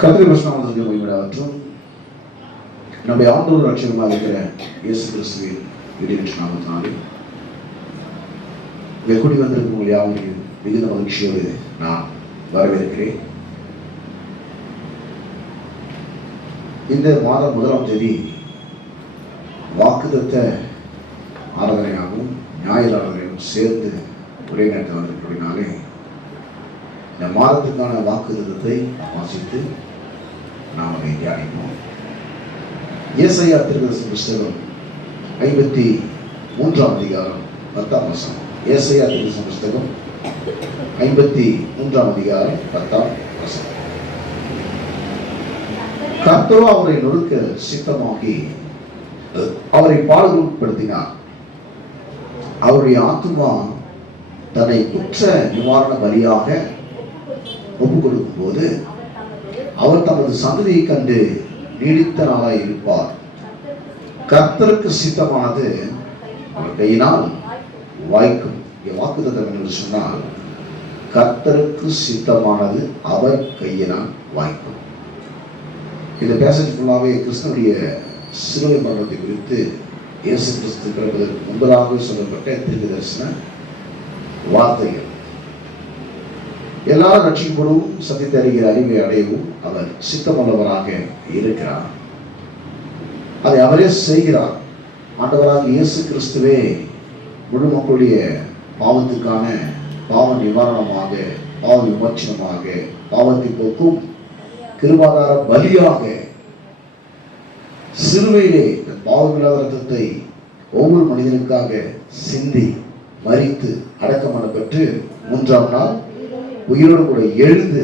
கர்த்தருடைய பரிசுத்தமானவருக்கு மகிமையாகட்டும். நம்முடைய ஆண்டவர் ரட்சகமாக இருக்கிற இயேசு கிறிஸ்துவின் இடையற்ற நாமத்தினாலே கூடி வந்திருக்கும் உங்கள் யாவரையும் மிகுந்த மகிழ்ச்சியோடு நான் வரவேற்கிறேன். இந்த மாதம் 1ஆம் தேதி வாக்குத்தத்த ஆராதனையாகவும் ஞாயிறு ஆராதனையாகவும் சேர்ந்து ஒரே நேரத்தில் வந்திருக்கிறதுனாலே இந்த மாதத்துக்கான வாக்குத்தத்தத்தை வாசித்து நாம் அதை தியானிப்போம். ஏசாயா தீர்க்கதரிசன புஸ்தகம் 53ஆம் அதிகாரம் 10ஆம் வசனம். ஏசாயா தீர்க்கதரிசன புஸ்தகம் 53ஆம் அதிகாரம் 10ஆம் வசனம். கர்த்தரோ அவரை நொறுக்க சித்தமாகி அவரை பாடுபடுத்தினார். அவருடைய ஆத்துமா தன்னை குற்ற நிவாரண பலியாக ஒப்புக் கொடுக்கும் போது அவர் தமது சந்ததியை கண்டு நீடித்த நாளாய் இருப்பார். கர்த்தருக்கு சித்தமானது அவர் கையினால் வாய்க்கும். வாக்குத்தத்தம் என்று சொன்னால் கர்த்தருக்கு சித்தமானது அவர் கையினால் வாய்க்கும். இந்த பேசேஜ் ஃபுல்லாகவே கிறிஸ்துவனுடைய சிலுவை மரணத்தை குறித்து இயேசு கிறிஸ்து பிறப்பதற்கு முன்பதாக சொல்லப்பட்ட தீர்க்கதரிசன வார்த்தைகள். எல்லாரும் ரட்சிக்கப்படும் சத்தியத்தை அறிகிற அறிவை அடையவும் அவர் சித்தமுள்ளவராக இருக்கிறார். அதை அவரே செய்கிறார். ஆண்டவராக இயேசு கிறிஸ்துவே முழு மக்களுடைய பாவத்துக்கான பாவ நிவாரணமாக, பாவ விமோச்சனமாக, பாவத்தை போக்கும் கிருபாதார பலியாக சிலுவையிலே பாவமில்லாத ரத்தத்தை ஒவ்வொரு மனிதனுக்காக சிந்தி மரித்து அடக்கம் பண்ணப்பட்டு 3ஆம் நாள் உயிரோடு கூட எழுந்து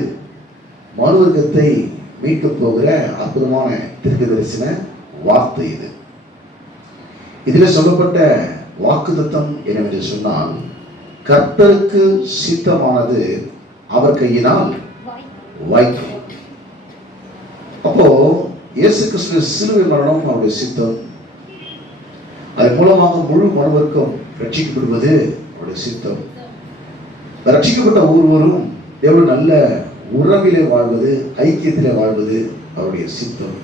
மனுவர்க்கத்தை மீட்கப் போகிற அற்புதமான தீர்க்கதரிசன வார்த்தை இது. இதில் சொல்லப்பட்ட வாக்குத்தத்தம் என்னவென்று சொன்னால் கர்த்தருக்கு சித்தமானது அவர் கையினால் வாய்க்கும். அப்போ இயேசு கிறிஸ்துவின் சிலுவை மரணம் அவருடைய சித்தம். அதன் மூலமாக முழு மனுவர்க்கம் ரட்சிக்கப்படுவது அவருடைய சித்தம். ரட்சிக்கப்பட்ட ஒவ்வொருவரும் தேவனோடு நல்ல உறவிலே வாழ்வது, ஐக்கியத்திலே வாழ்வது அவருடைய சித்தம்.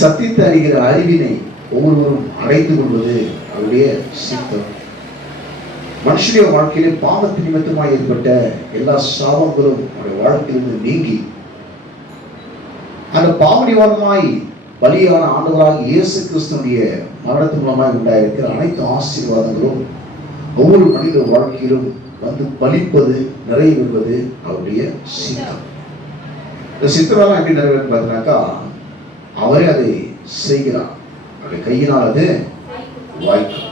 சத்தியத்தை அறிகிற அறிவினை ஒவ்வொருவரும் அடைந்து கொள்வது அவருடைய சித்தம். மனுஷனுடைய வாழ்க்கையிலே பாவத்தின் நிமித்தமாக ஏற்பட்ட எல்லா சாபங்களும் அவருடைய வாழ்க்கையிலிருந்து நீங்கி அந்த பாவ நிவாரணமாய் பலியான ஆண்டவராக இயேசு கிறிஸ்துவனுடைய மரணத்தின் மூலமாய் உண்டாயிருக்கிற அனைத்து ஆசீர்வாதங்களும் ஒவ்வொரு மனித வாழ்க்கையிலும் வந்து பலிப்பது, நிறைவேறுவது அவருடைய சித்தம். இந்த சித்தமெல்லாம் எப்படி நிறைவேறும் பார்த்தீங்கன்னாக்கா அவரே அதை செய்கிறார். அவருடைய கையினால் அது வாய்க்கும்.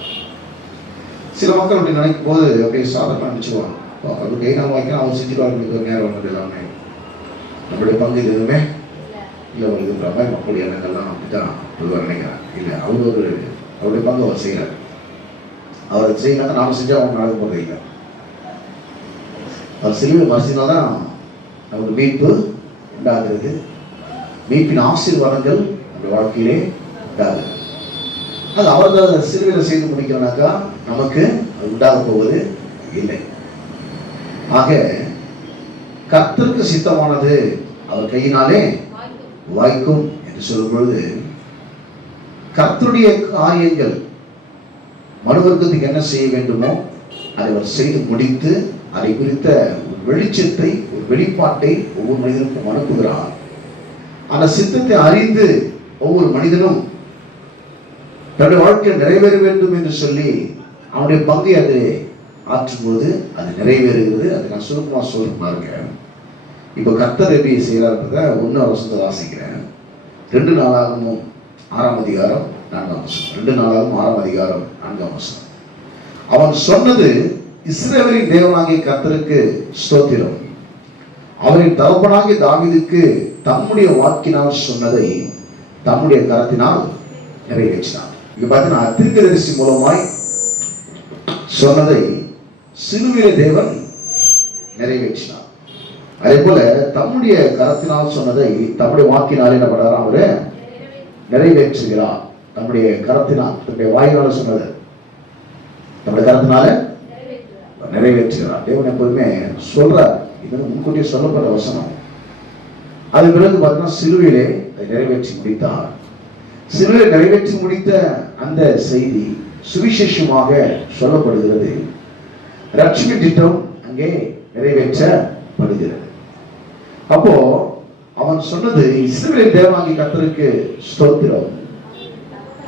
சில மக்கள் அப்படி நினைக்கும் போது அப்படியே சாதாரண நினைச்சுவாங்க, அவர் கையினால் வாய்க்கலாம், அவர் செஞ்சுருவாங்க, நேரம் வந்தது எல்லாமே நம்மளுடைய பங்கு இது எதுவுமே இல்லை வருதுன்ற மாதிரி மக்களுடைய எண்ணங்கள்லாம் அப்படிதான் பொதுவாக நினைக்கிறாங்க. இல்லை, அவருடைய பங்கு அவர் செய்கிறார். அவர் செய்யலாம், நாம் செஞ்சால் அவங்க நடக்க போகிறது இல்லை. அவர் சிலுவை மரசினால்தான் நமக்கு மீட்பு உண்டாகிறது. மீட்பின் ஆசீர்வாதங்கள் நம்ம வாழ்க்கையிலே உண்டாகுது. அது அவர்கள் சிலுவையில் செய்து முடிக்கிறனாக்கா நமக்கு அது உண்டாக போவது இல்லை. ஆக கர்த்தருக்கு சித்தமானது அவர் கையினாலே வாய்க்கும் என்று சொல்லும் பொழுது கர்த்தருடைய காரியங்கள் மனுவர்க்கத்துக்கு என்ன செய்ய வேண்டுமோ அதை அவர் செய்து முடித்து அதை குறித்த ஒரு வெளிச்சத்தை, ஒரு வெளிப்பாட்டை ஒவ்வொரு மனிதனுக்கும் அனுப்புகிறார். அந்த சித்தத்தை அறிந்து ஒவ்வொரு மனிதனும் தன்னுடைய வாழ்க்கை நிறைவேற வேண்டும் என்று சொல்லி அவனுடைய பங்கை அதை ஆற்றும்போது அது நிறைவேறுகிறது. அதை நான் சுருக்கமாக சொல்றேன் பாருங்க. இப்போ கர்த்தர் எப்படி செய்கிறார்ன்றத 1 வசனத்தை வாசிக்கிறேன். 2 நாளாகவும் 6ஆம் அதிகாரம் 4ஆம் வசனம். 2 நாளாகவும் 6ஆம் அதிகாரம் 4ஆம் வசனம். அவன் சொன்னது, இஸ்ரவேலின் தேவனாகிய கர்த்தருக்கு ஸ்தோத்திரம். அவரின் தகப்பனாகிய தாவீதுக்கு தம்முடைய வாக்கினால் சொன்னதை தம்முடைய கரத்தினால் நிறைவேற்றினார். இங்க பார்த்தீங்கன்னா தீர்க்கதரிசி மூலமாய் சொன்னதை சிலுவையிலே தேவன் நிறைவேற்றினார். அதே போல தம்முடைய கரத்தினால் சொன்னதை தம்முடைய வாக்கினால் என்ன பண்றாரு, அவரு நிறைவேற்றுகிறார். தம்முடைய கரத்தினால், தம்முடைய வாயினால சொன்னதை தம்முடைய கரத்தினால நிறைவேற்றுகிறார். தேவன் எப்போதுமே சொல்றார், இது முன்கூட்டியே சொல்லப்பட்ட வசனம். அது பிறகு பார்த்தீங்கன்னா சிலுவையிலே அதை நிறைவேற்றி முடித்தார். சிலுவை நிறைவேற்றி முடித்த அந்த செய்தி சுவிசேஷமாக சொல்லப்படுகிறது. ரட்சிப்பு திட்டம் அங்கே நிறைவேற்றப்படுகிறது. அப்போ அவன் சொன்னது, இஸ்ரவேலின் தேவனாகிய கர்த்தருக்கு ஸ்தோத்திரம்,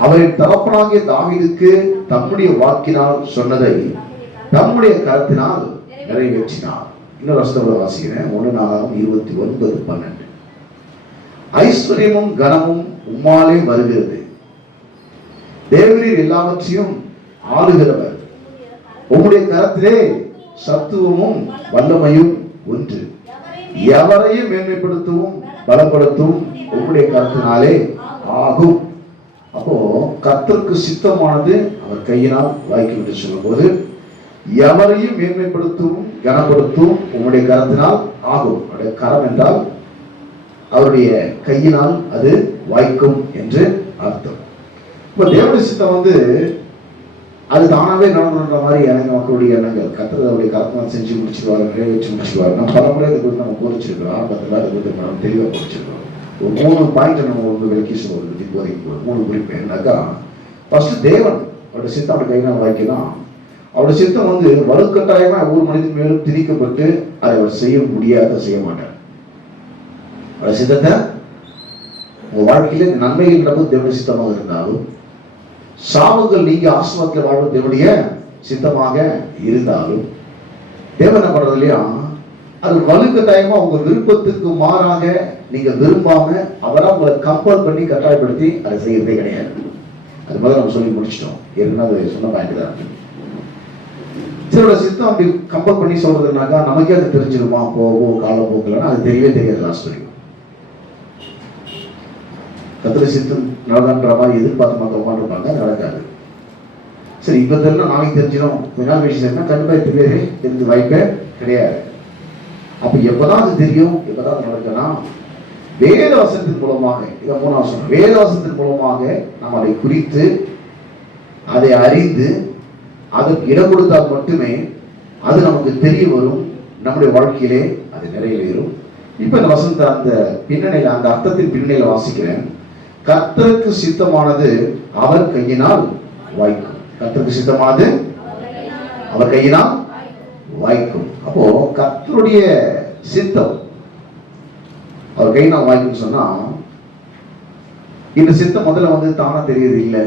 அவரின் தகப்பனாகிய தாவீதுக்கு தம்முடைய வாக்கினால் சொன்னதை தம்முடைய கரத்தினால் நிறைவேற்றினார். இன்னொரு வசனத்தை வாசிக்கிறேன். 1 நாளாகவும் 29:12. ஐஸ்வர்யமும் கனமும் உம்மாலே வருகிறது, தேவரீர் எல்லாவற்றையும் ஆளுகிறவர், உம்முடைய கரத்திலே சத்துவமும் வல்லமையும் ஒன்று, எவரையும் மேன்மைப்படுத்தவும் பலப்படுத்தவும் உம்முடைய கரத்தினாலே ஆகும். அப்போ கர்த்தருக்கு சித்தமானது அவர் கையினால் வாய்க்கும் என்று சொல்லும் போது, எவரையும் மேன்மைப்படுத்தவும் கனப்படுத்தவும் உம்முடைய கரத்தினால் ஆகும். அவருடைய கரம் என்றால் அவருடைய கையினால் அது வாய்க்கும் என்று அர்த்தம். இப்ப தேவனுடைய சித்தம் அது தானாவே நடந்துன்ற மாதிரி மக்களுடைய எண்ணங்கள். கர்த்தர் அவருடைய கரத்தினால் செஞ்சு முடிச்சிருவாரு, நிறைவேற்றி முடிச்சிருவாரு. நம்ம பல முறை இதை குறித்து நம்ம குறிச்சிருக்கிறோம். ஆரம்பத்தில் அதை குறித்து நம்ம தெளிவாக குறிச்சிருக்கிறோம். ஒரு 3 பாயிண்ட் நம்ம விளக்கி சொல்வது இப்போதைக்கு 3 குறிப்பு. என்னக்கா, ஃபர்ஸ்ட் தேவன் அவருடைய சித்தம் அவருடைய கையினால் வாய்க்கலாம். அவருடைய சித்தம் வலுக்கட்டாயமா ஒவ்வொரு மனிதன் மேலும் திணிக்கப்பட்டு அதை அவர் செய்ய முடியாத செய்ய மாட்டார். அவருடைய சித்தத்தை உங்க வாழ்க்கையில நன்மைகள் நடப்பது தேவனுடைய சித்தமாக இருந்தாலும், சாபங்கள் நீங்க ஆசீர்வாதத்தில் வாழ்வது தேவனுடைய சித்தமாக இருந்தாலும், தேவன் என்ன பண்றது இல்லையா, அது வலுக்கட்டாயமா உங்க விருப்பத்துக்கு மாறாக நீங்க விரும்பாம அவரா உங்களை கம்பல் பண்ணி கட்டாயப்படுத்தி அதை செய்யறதே கிடையாது. அது முதல்ல நம்ம சொல்லி முடிச்சிட்டோம். ஏற்கனவே சொன்ன பாயிண்ட் தான். சிலோட சித்தம் அப்படி கம்பல் பண்ணி சொல்றதுனாக்கா நமக்கே அது தெரிஞ்சிருமா, காலம் போக்கலன்னா அது தெரியவே தெரியாது. லாஸ்ட் வரைக்கும் கத்திர சித்தம் நடக்கின்ற மாதிரி எதிர்பார்த்து மக்கள் உட்காந்துருப்பாங்க, நடக்காது. சரி, இப்ப தெரியல நாளைக்கு தெரிஞ்சிடும், கொஞ்ச நாள் விஷயம் கண்டிப்பா தெரியாது, தெரிஞ்ச வாய்ப்பே கிடையாது. அப்ப எப்பதான் அது தெரியும், எப்பதான் அது நடக்கணும்? வேதவசனத்தின் மூலமாக, இதை 3ஆவது சொன்ன, வேதவசனத்தின் மூலமாக நாம் அதை குறித்து அதை அறிந்து அதற்கு இடம் கொடுத்தால் மட்டுமே அது நமக்கு தெரிய வரும், நம்முடைய வாழ்க்கையிலே அது நிறைவேறும். இப்ப இந்த வசனத்தை அந்த பின்னணியில, அந்த அர்த்தத்தின் பின்னணியில வாசிக்கிறேன். கர்த்தருக்கு சித்தமானது அவர் கையினால் வாய்க்கும். கர்த்தருக்கு சித்தமானது அவர் கையினால் வாய்க்கும். அப்போ கர்த்தருடைய சித்தம் அவர் கையினால் வாய்க்கும் சொன்னா, இந்த சித்தம் முதல்ல தானா தெரியுது இல்லை,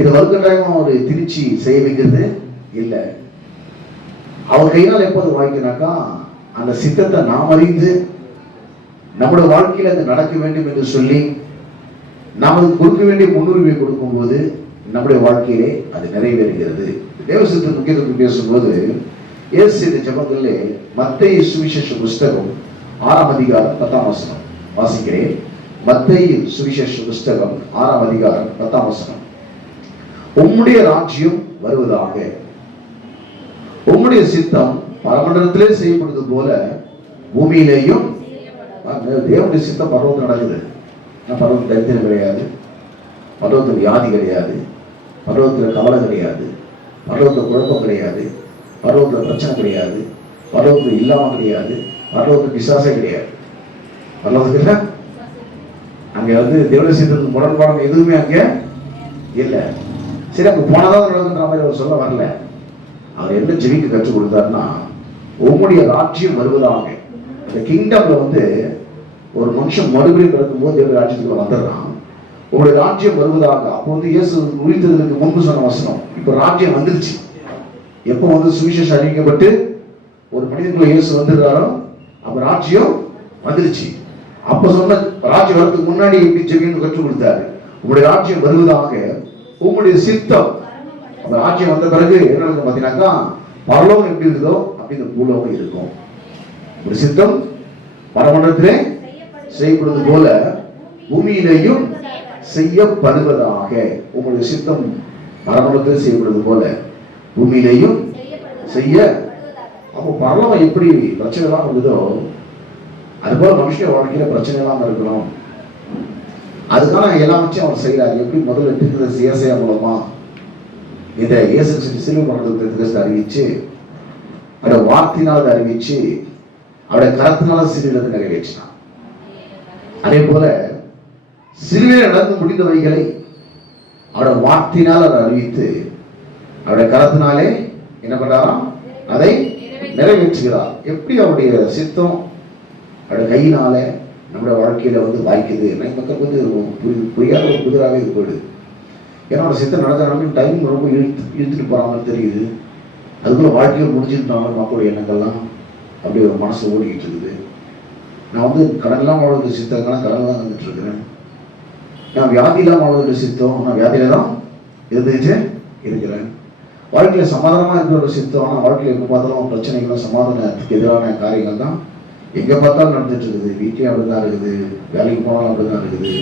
இது வலுக்கட்டாயமா ஒரு திருச்சி செய்ய வைக்கிறது இல்லை. அவர் கையினால் எப்போது வாய்க்குனாக்கா, அந்த சித்தத்தை நாம் அறிந்து நம்முடைய வாழ்க்கையில் அது நடக்க வேண்டும் என்று சொல்லி நாம் அது கொடுக்க வேண்டிய முன்னுரிமை கொடுக்கும் போது நம்முடைய வாழ்க்கையிலே அது நிறைவேறுகிறது. தேவசித்த முக்கியத்துவம் பேசும்போது இயேசு இந்த ஜெபங்களிலே மத்தேயு சுவிசேஷ புஸ்தகம் 6ஆம் அதிகாரம் 10ஆம் வசனம் வாசிக்கிறேன். மத்தேயு சுவிசேஷ புஸ்தகம் 6ஆம் அதிகாரம் 10ஆம் வசனம். உம்முடைய ராஜ்யம் வருவதாக, உம்முடைய சித்தம் பரமண்டலத்திலே செய்யப்படுவது போல பூமியிலேயும். தேவனுடைய சித்தம் பர்வத்தில் நடக்குது. பர்வத்தில் தரித்திரம் கிடையாது, பர்வத்தில் வியாதி கிடையாது, பர்வத்தில் கவலை கிடையாது, பர்வத்தில் குழப்பம் கிடையாது, பர்வத்தில் பிரச்சனை கிடையாது, பர்வத்தில் இல்லாம கிடையாது, பர்வத்தில் விசுவாசம் கிடையாது. பர்வத்தில் அங்க தேவனுடைய சித்தத்துக்கு முரண்பாடு எதுவுமே அங்க இல்லை. சரி, அப்ப போனதான் நடக்குன்ற மாதிரி அவர் சொல்ல வரல. அவர் என்ன ஜெபிக்க கற்றுக் கொடுத்தாருன்னா, உம்முடைய ராஜ்யம் வருவதாக. இந்த கிங்டம்ல ஒரு மனுஷன் மறுபடியும் பிறக்கும்போது தேவனுடைய ராஜ்யத்துக்கு வந்துடுறான். உங்களுடைய ராஜ்யம் வருவதாக. அப்போ இயேசு உயிர்த்ததற்கு முன்பு சொன்ன வசனம் இப்ப ராஜ்யம் வந்துருச்சு. எப்போ சுவிசேஷம் அறிவிக்கப்பட்டு ஒரு மனிதனுக்குள்ள இயேசு வந்துடுறாரோ அப்ப ராஜ்யம் வந்துருச்சு. அப்ப சொன்ன ராஜ்யம் வரதுக்கு முன்னாடி எப்படி ஜெபிக்கணும்னு கற்றுக் கொடுத்தாரு. உங்களுடைய ராஜ்யம் வருவதாக, உங்களுடைய சித்தம். அந்த ராஜ்யம் வந்த பிறகு என்ன நடக்கும் பார்த்தீங்கன்னாக்கா, பரலோகம் எப்படி இருக்குதோ அப்படி இந்த பூலோகம் இருக்கும். ஒரு சித்தம் பரமண்டலத்திலே செய்யப்படுவது போல பூமியிலேயும் செய்யப்படுவதாக. உங்களுடைய சித்தம் பரமண்டலத்தில் செய்யப்படுவது போல பூமியிலேயும் செய்ய. அப்போ பரலோகம் எப்படி பிரச்சனை எல்லாம் இருக்குதோ அதுபோல மனுஷ வாழ்க்கையில பிரச்சனை இல்லாம இருக்கணும். அதுக்கான எல்லாவற்றையும் அவர் செய்யறாரு. எப்படி முதல்ல தீர்க்கதரிசி ஏசாயா மூலமா இந்த இயேசு சிலுவை மரணத்தை அறிவிச்சு அவருடைய வார்த்தையினால் அதை அறிவிச்சு அவருடைய கரத்தினால சிலுவையில் நிறைவேற்றினான். அதே போல சிலுவையில் நடந்து முடிந்தவைகளை அவருடைய வார்த்தையினால் அவர் அறிவித்து அவருடைய கரத்தினாலே என்ன பண்றாராம், அதை நிறைவேற்றுகிறார். எப்படி அவருடைய சித்தம் அவருடைய கையினால நம்முடைய வாழ்க்கையில வாய்க்குது. மக்களுக்கு புரியாத ஒரு புதிராகவே இது போயிடுது. ஏன்னா அவரோட சித்தம் நடக்கிறாங்க, டைம் ரொம்ப இழுத்துட்டு போற மாதிரி தெரியுது. அதுக்குள்ள வாழ்க்கையில் முடிஞ்சுட்டாங்க மக்களுடைய எண்ணங்கள்லாம் அப்படி ஒரு மனசு ஓடிக்கிட்டு இருக்குது. நான் கடன்லாம் வாழ்வது சித்தங்கன்னா கடன் தான் வந்துட்டு இருக்கிறேன். நான் வியாதியெல்லாம் வாழ்வது சித்தம், நான் வியாதியில தான் இருந்துட்டு இருக்கிறேன். வாழ்க்கையில் சமாதானமாக இருக்கிற ஒரு சித்தம், ஆனால் வாழ்க்கையில் எப்போ பார்த்தாலும் பிரச்சனைகளும் சமாதானத்துக்கு எதிரான காரியங்கள் தான் எங்கே பார்த்தாலும் நடந்துட்டு இருக்குது. வீட்லேயும் அப்படிதான் இருக்குது, வேலைக்கு போனாலும் அப்படிதான் இருக்குது,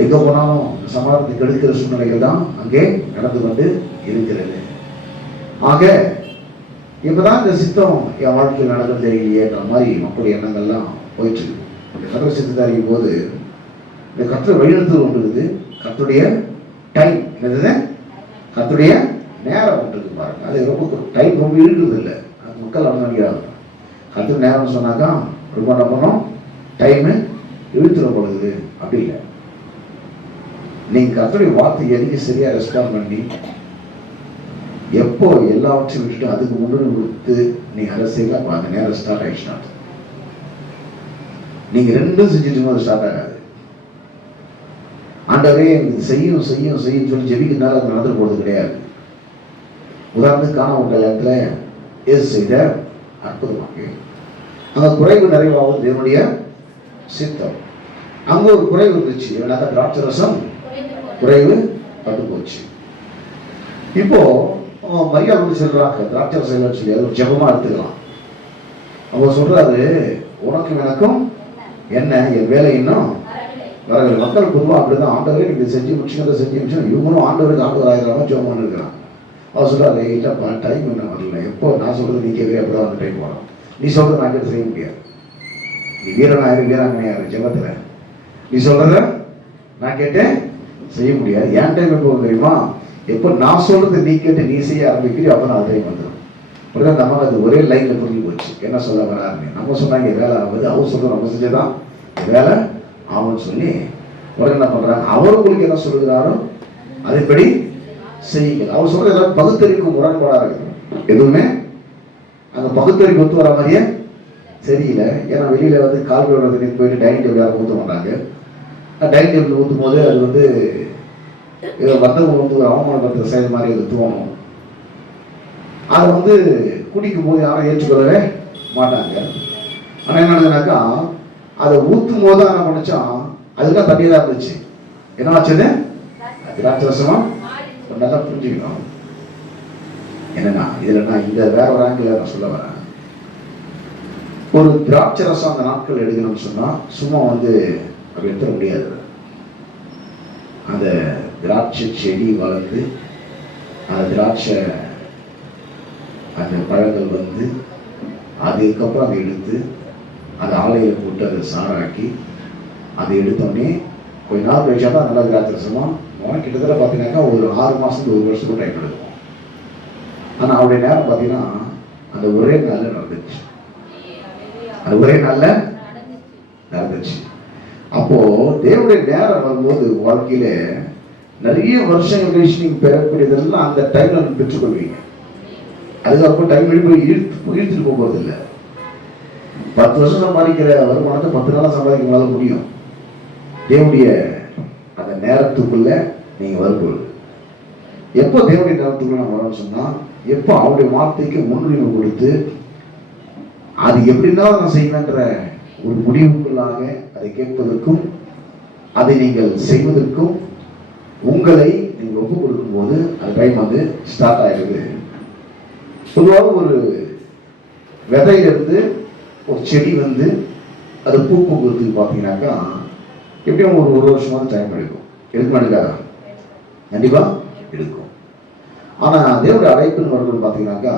எங்கே போனாலும் சமாதானத்தை கெடுக்கிற சூழ்நிலைகள் தான் அங்கே நடந்து கொண்டு இருக்கிறது. ஆக இப்போதான் இந்த சித்தம் என் வாழ்க்கையில் நடக்கிறது தெரியலையேன்ற மாதிரி மக்களுடைய எண்ணங்கள்லாம் போயிட்டு இருக்கு. இந்த கர்த்தர் சித்தத்தை அறியும் போது இந்த கர்த்தர் வழிநடத்து கொண்டு இருக்குது. கர்த்தருடைய டைம் என்னது, கர்த்தருடைய நேரம் ஒன்று இருக்கு பாருங்க. அது ரொம்ப டைம் ரொம்ப இழுக்குறது இல்லை. மக்கள் அப்படி நினைக்கிறாங்க. கர்த்தர் நேரம் சொன்னாக்கா ரொம்ப என்ன பண்ணோம், டைமு இழுத்துற பொழுது அப்படி இல்லை. நீங்கள் கர்த்தருடைய வார்த்தை எதுக்கு சரியாக ரெஸ்பாண்ட் பண்ணி எப்போ எல்லாவற்றையும் விட்டுட்டு அதுக்கு முன்னுரிமை கொடுத்து நீங்கள் அதை செய்யலாம். அந்த நேரம் ஸ்டார்ட் ஆகிடுச்சுனா நீங்கள் ரெண்டும் செஞ்சுட்டு அது ஸ்டார்ட் ஆகாது. ஆண்டவரே இது செய்யும் செய்யும் செய்யும் சொல்லி ஜெபிக்கிறதுனால அது நடந்து போகிறது கிடையாது. உதாரணத்துக்கு காண ஒரு கல்யாணத்தில் ஏசு செய்த அற்புதமாக அங்கே குறைவு நிறைவாவது தேவனுடைய சித்தம். அங்கே ஒரு குறைவு இருந்துச்சு, ஏன்னாக்கா திராட்சை ரசம் குறைவு பட்டு போச்சு. இப்போ மரியா சொல்றாங்க திராட்சை ரசம் சொல்லி அது ஒரு ஜெபமா எடுத்துக்கலாம். அவங்க சொல்றாரு, உனக்கும் எனக்கும் என்ன, என் வேலை இன்னும் வரவில்லை. மக்கள் பொதுவாக அப்படிதான், ஆண்டவரே நீங்க செஞ்சு முடிச்சுங்க செஞ்சு முடிச்சு இவங்களும் ஆண்டவருக்கு ஆண்டவர் ஆயிரம் ஜெபம் பண்ணிருக்கிறான். அவர் சொல்றாரு, இல்லப்பா டைம் என்ன வரல, எப்போ நான் சொல்றது நீ கேட்குற எப்போ அந்த டைம் வரும், நீ சொல்றது நான் கேட்டு செய்ய முடியாது. நீ வீரனாயிரு வீராங்கனையாரு ஜெபத்துல, நீ சொல்றத நான் கேட்டேன் செய்ய முடியாது. என் டைம் எப்போ தெரியுமா, எப்போ நான் சொல்றது நீ கேட்டு நீ செய்ய ஆரம்பிக்கிறியோ அப்போ நான் டைம் வந்துடும். அப்படிதான் நமக்கு அது ஒரே லைன்ல புரிஞ்சு போச்சு என்ன சொல்ல வராருன்னு. நம்ம சொன்னாங்க வேலை ஆகுது, அவர் சொல்ற நம்ம செஞ்சதான் வேலை ஆகும்னு சொல்லி உடனே என்ன பண்றாங்க, அவர் உங்களுக்கு என்ன சொல்லுகிறாரோ அதைப்படி செய்யுங்க. அவர் சொல்றது எல்லாம் பகுத்தறிவுக்கு முரண்பாடா இருக்குது. எதுவுமே அந்த பகுத்தறிவு ஒத்து வர மாதிரியே தெரியல. ஏன்னா வெளியில கால்களோட போயிட்டு டைனிங் டேபிள் யாரும் ஊற்ற மாட்டாங்க. டைனிங் டேபிள் ஊற்றும் போது அது ஏதோ வந்தவங்க அவமானப்படுத்துற செயல் மாதிரி அது தோணும். அதை குடிக்கும் போது யாரும் ஏற்றுக்கொள்ளவே மாட்டாங்க. ஆனா என்னன்னாக்கா அதை ஊற்றும் போது என்ன பண்ணிச்சான், அதுதான் தண்ணியாக இருந்துச்சு. என்ன ஆச்சுது, திராட்சை ரசமா நல்லா புரிஞ்சுக்கணும். என்னன்னா இதுல நான் இந்த வேற ஒரு ஆங்கிள் நான் சொல்ல வரேன். ஒரு திராட்சை ரசம் அந்த நாட்கள் எடுக்கணும்னு சொன்னா சும்மா அப்படி எடுத்துட முடியாது. அந்த திராட்சை செடி வளர்ந்து அந்த திராட்சை அந்த பழங்கள் அதுக்கப்புறம் அதை எடுத்து அதை ஆலையில் போட்டு அதை சாராக்கி அதை எடுத்தோடனே கொஞ்ச நாள் கழிச்சா தான் நல்லா திராட்சை ரசமா கிட்டத்தட்ட பார்த்தீங்கன்னாக்கா ஒரு 6 மாதத்துக்கு 1 வருஷத்துக்கு டைம் எடுக்கும். ஆனால் அவருடைய நேரம் பார்த்தீங்கன்னா அந்த ஒரே நாளில் நடந்துச்சு. அது ஒரே நாளில் நடந்துச்சு. அப்போ தேவனுடைய நேரம் வரும்போது வாழ்க்கையில நிறைய வருஷங்கள் கழிச்சு நீங்க பெறக்கூடியதெல்லாம் அந்த டைம்ல நீங்க பெற்றுக்கொள்வீங்க. அதுக்கப்புறம் டைம் இழுத்துட்டு போகிறது இல்லை. 10 வருஷம் சம்பாதிக்கிற வருமானத்தை 10 நாளா சம்பாதிக்க முடியும். தேவனுடைய அந்த நேரத்துக்குள்ள நீங்க வரும்போது எப்போ தேவனுடைய நேரத்துக்குள்ள நம்ம வரணும்னு சொன்னா, எப்போ அவருடைய வார்த்தைக்கு முன்னுரிமை கொடுத்து அது எப்படி இருந்தாலும் நான் செய்வேன்ற ஒரு முடிவுக்குள்ளாக அதை கேட்பதற்கும் அதை நீங்கள் செய்வதற்கும் உங்களை நீங்கள் ஒப்பு கொடுக்கும் போது அந்த டைம் ஸ்டார்ட் ஆகிடுது. பொதுவாக ஒரு விதையிலிருந்து ஒரு செடி அது பூ பூக்கிறதுக்கு பார்த்தீங்கன்னாக்கா எப்படியும் ஒரு வருஷமாவது டைம் எடுக்கும். எடுக்க எடுக்காதா? கண்டிப்பா எடுக்கும். ஆனா தேவனுடைய அழைப்புன்னு வரும்போது பார்த்தீங்கன்னாக்கா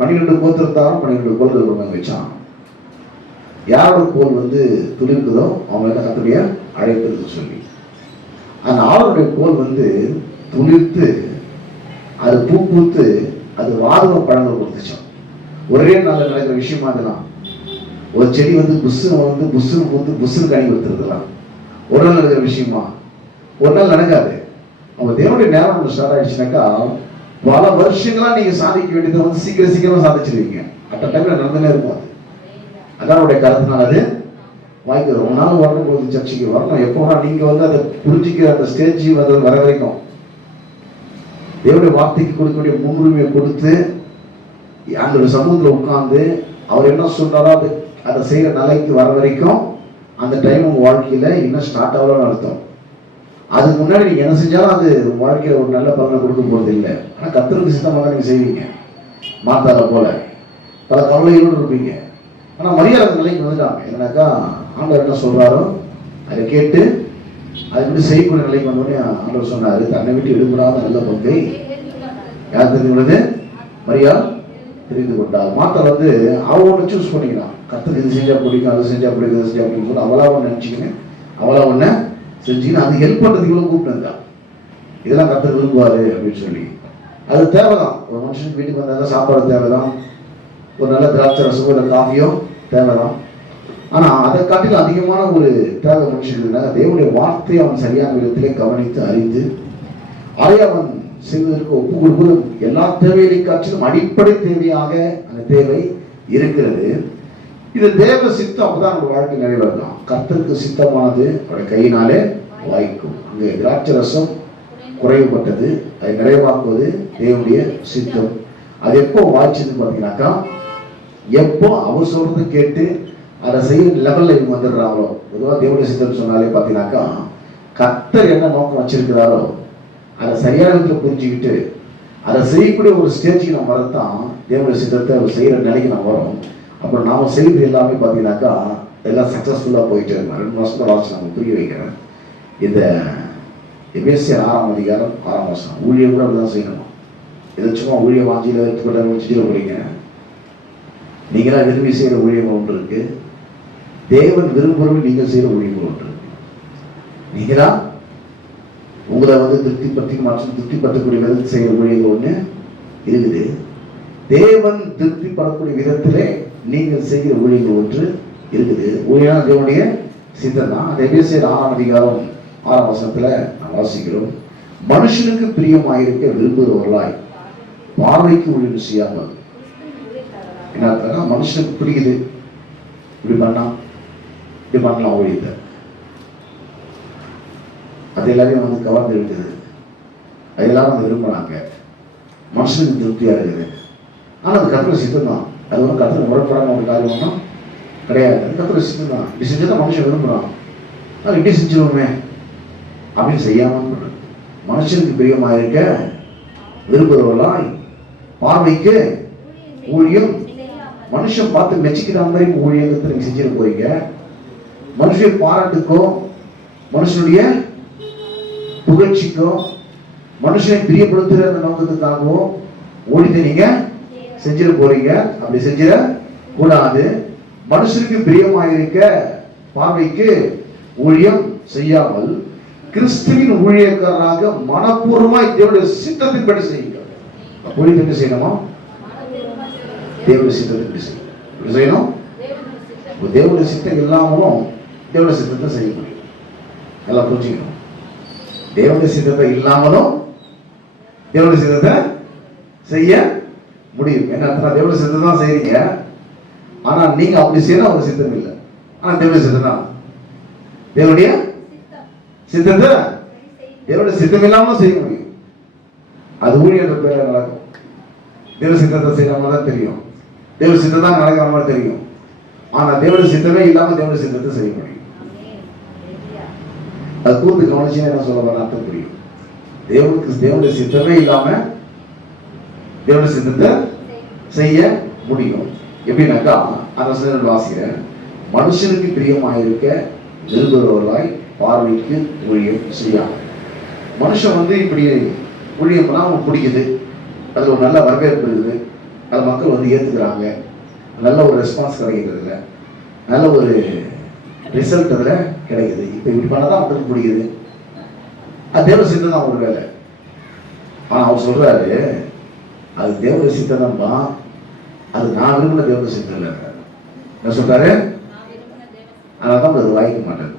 12 கோத்திரத்தாரும் 12 கோல்கள் வச்சான். யாரோட கோல் துளிர்க்குதோ அவங்க கர்த்தருடைய அழைப்பு சொல்லி அந்த ஆளுடைய கோல் துளிர்த்து அது பூ பூத்து அது வாதுவ பழங்கள் கொடுத்துச்சான். ஒரே நாளில் நடக்கிற விஷயமா இதெல்லாம். ஒரு செடி வந்து புஷ்ஷுன்னு கனி கொடுத்துருக்கலாம். ஒரு நாள் நடக்கிற விஷயமா? ஒரு நாள் நடக்காது. அவங்க தேவனுடைய நேரம் ஒன்று ஸ்டார்ட் ஆயிடுச்சுனாக்கா பல வருஷங்களா நீங்க சாதிக்க வேண்டியதை வந்து சீக்கிரமா சாதிச்சிருவீங்க. அட்ட டைம்ல நடந்துனே இருக்கும். அதான் அவருடைய கருத்துனால அது வாய்க்கு ரொம்ப நாள் வரணும் போது சர்ச்சைக்கு வரணும். எப்போ நீங்க வந்து அதை புரிஞ்சுக்கிற அந்த ஸ்டேஜ் வந்து வர வரைக்கும் தேவனுடைய வார்த்தைக்கு கொடுக்கக்கூடிய முன்னுரிமையை கொடுத்து அந்த சமூகத்தில் உட்கார்ந்து அவர் என்ன சொல்றாரோ அதை செய்யற நிலைக்கு வர வரைக்கும் அந்த டைம் உங்க வாழ்க்கையில இன்னும் ஸ்டார்ட் ஆகலன்னு அர்த்தம். அதுக்கு முன்னாடி நீங்க என்ன செஞ்சாலும் அது வாழ்க்கையில ஒரு நல்ல பலனை கொடுக்க போறது இல்லை. ஆனா கர்த்தருக்கு சித்தமாக நீங்க செய்வீங்க. மாத்தால போல பல கவலைகளோடு இருப்பீங்க. ஆனா மரியாதை நிலைக்கு வந்துட்டாங்க. என்னன்னாக்கா ஆண்டவர் என்ன சொல்றாரோ அதை கேட்டு அதை விட்டு செய்யக்கூடிய நிலைக்கு வந்தோடனே ஆண்டவர் சொன்னாரு, தன்னை விட்டு எடுபடாத நல்ல பங்கை யார் தெரிந்து கொண்டது? மரியா தெரிந்து கொண்டாள். மாத்தா வந்து அவ ஒன்று சூஸ் பண்ணிக்கிறான். கர்த்தருக்கு இது செஞ்சா பிடிக்கும், அதை செஞ்சா பிடிக்கும், அதை செஞ்சா பிடிக்கும். அவளா ஒன்று நினைச்சுக்கினேன், அவளா ஒன்று செஞ்சுக்கின்னு அது ஹெல்ப் பண்ணுறதுக்கு இவ்வளோ கூப்பிட்டு இருந்தா. இதெல்லாம் கர்த்தர் விரும்புவாரு அப்படின்னு சொல்லி. அது தேவைதான். ஒரு மனுஷனுக்கு வீட்டுக்கு வந்தால் சாப்பாடு தேவைதான், ஒரு நல்ல திராட்சை ரசமோ இல்லை காஃபியோ தேவைதான். ஆனால் அதை காட்டிலும் அதிகமான ஒரு தேவை மனுஷனுக்கு தேவனுடைய வார்த்தையை அவன் சரியான விதத்திலே கவனித்து அறிந்து அதை அவன் செய்வதற்கு ஒப்பு கொடுப்பது எல்லா தேவையை காட்டிலும் அடிப்படை தேவையாக அந்த தேவை இருக்கிறது. இது தேவ சித்தம். அப்பதான் நம்ம வாழ்க்கை நிறைவேறலாம். கர்த்தருக்கு சித்தமானது அவருடைய கையினாலே வாய்க்கும். அங்கே திராட்சை ரசம் குறைவுபட்டது, அதை நிறைவாக்குவது தேவனுடைய சித்தம். அது எப்போ வாய்ச்சதுன்னு பார்த்தீங்கன்னாக்கா, எப்போ அவர் சொல்றது கேட்டு அதை செய்ய லெவலில் இவங்க வந்துடுறாங்களோ. பொதுவாக தேவனுடைய சித்தம் சொன்னாலே பார்த்தீங்கன்னாக்கா, கர்த்தர் என்ன நோக்கம் வச்சிருக்கிறாரோ அதை சரியான விதத்தில் புரிஞ்சுக்கிட்டு அதை செய்யக்கூடிய ஒரு ஸ்டேஜுக்கு நம்ம வரத்தான் தேவனுடைய சித்தத்தை அவர் செய்கிற நிலைக்கு நம்ம வரோம். அப்புறம் நாம் செய்வது எல்லாமே பார்த்தீங்கன்னாக்கா எல்லாம் சக்ஸஸ்ஃபுல்லாக போயிட்டு இருக்கோம். 2 மாதம் வாசி நம்ம புரிய வைக்கிறேன். இந்த எபேசியர் 6ஆம் அதிகாரம் 6ஆம் வசனம். ஊழியம் கூட அப்படிதான் செய்யணுமா? இதை சும்மா ஊழியம் வாஞ்சியில் எடுத்துக்கிட்ட வச்சுட்டு போறீங்க. நீங்களாம் விரும்பி செய்கிற ஊழியம் ஒன்று இருக்கு, தேவன் விரும்புகிறவங்க நீங்கள் செய்கிற ஊழியம் ஒன்று இருக்கு. நீங்களா உங்களை வந்து திருப்திப்படுத்தக்கூடிய விதத்தில் செய்கிற ஊழியர்கள் ஒன்று இருக்குது. தேவன் திருப்திப்படக்கூடிய விதத்திலே நீங்கள் செய்கிற ஊழியர்கள் ஒன்று இருக்குது. ஊழியம் தேவனுடைய சித்தம் தான். அந்த எபேசியர் 6ஆம் அதிகாரம் 6ஆம் வசனத்துல நான் வாசிக்கிறோம். மனுஷனுக்கு பிரியமாயிருக்க விரும்புகிறவர்களாய் பார்வைக்கு ஊழியம் செய்யாமல். என்ன மனுஷனுக்கு பிடிக்குது, இப்படி பண்ணலாம் ஊழியத்தை, அது எல்லாரையும் வந்து கவர்ந்து இருக்குது, அது எல்லாரும் வந்து விரும்புறாங்க, மனுஷனுக்கு திருப்தியா இருக்குது. ஆனால் அது கர்த்தருடைய சித்தம் தான். அது வந்து கர்த்தர் முறைப்படாம ஒரு காரியம் ஒன்றும் கிடையாது. அது கர்த்தருடைய சித்தம் தான். இப்படி செஞ்சுதான் மனுஷன் விரும்புகிறான். அது இப்படி செஞ்சிருவோமே அப்படின்னு செய்யாமல் மனுஷனுக்கு பிரியமாயிருக்க விரும்புகிறவர்களாய் பார்வைக்கு ஊழியம். மனுஷன் பார்த்து மெச்சிக்கிற மாதிரி ஊழியத்தை நீங்க செஞ்சிட போறீங்க. மனுஷன் பாராட்டுக்கோ, மனுஷனுடைய புகழ்ச்சிக்கோ, மனுஷனை பிரியப்படுத்துகிற அந்த நோக்கத்துக்காகவோ ஊழியத்தை நீங்க செஞ்சிட போறீங்க. அப்படி செஞ்சிட கூடாது. மனுஷனுக்கு பிரியமாயிருக்க பார்வைக்கு ஊழியம் செய்யாமல் கிறிஸ்துவின் ஊழியக்காரராக மனப்பூர்வமாய் தேவனுடைய சித்தத்தின்படி செய்யுங்க. ஊழியத்தை செய்யணுமா? தேவனுடைய சித்தத்தின்படி செய்யணும். தேவனுடைய சித்தம் இல்லாமலும் தேவனுடைய சித்தத்தை செய்ய முடியும். நல்லா புரிஞ்சுக்கணும். தேவனுடைய சித்தத்தை இல்லாமலும் தேவனுடைய சித்தத்தை செய்ய முடியும். என்ன தேவனுடைய சித்தத்தை தான் செய்றீங்க, ஆனா நீங்க அப்படி செய்யணும் ஒரு சித்தம் இல்லை. ஆனா தேவனுடைய சித்தம் தான். தேவனுடைய சித்தத்தை தேவனுடைய சித்தம் இல்லாமலும் செய்ய முடியும். அது ஊழியன்ற பேர நடக்கும். தேவ சித்தத்தை செய்யற மாதிரி தான் தெரியும், தேவ சித்தம் தான் நடக்கிற மாதிரி தெரியும். ஆனா தேவனுடைய சித்தமே இல்லாம தேவனுடைய சித்தத்தை செய்ய முடியும். அது கூர்ந்து கவனிச்சு என்ன சொல்ல வர அர்த்தம் புரியும். தேவனுடைய சித்தமே இல்லாம தேவனுடைய சித்தத்தை செய்ய முடியும். எப்படின்னாக்கா அரசு வாசிக்கிறேன். மனுஷனுக்கு பிரியமாயிருக்க விரும்புகிறவர்களாய் பார்வைக்கு ஊழியம் செய்யாம. மனுஷன் வந்து இப்படி ஊழியம் பண்ணா அவனுக்கு பிடிக்குது, அது ஒரு நல்ல வரவேற்பு இருக்குது, அது மக்கள் வந்து ஏற்றுக்கிறாங்க, நல்ல ஒரு ரெஸ்பான்ஸ் கிடைக்கிறதுல, நல்ல ஒரு ரிசல்ட் அதில் கிடைக்குது. இப்போ இப்படி பண்ணால் தான் மக்களுக்கு பிடிக்குது. அது தேவ சித்தம் தான் ஒரு வேலை. ஆனால் அவர் சொல்றாரு அது தேவ சித்தம் தான்ப்பா, அது நான் விரும்பின தேவனுடைய சித்தம் இல்லை. என்ன சொல்றாரு? அதனால்தான் அது வாய்க்க மாட்டேன்.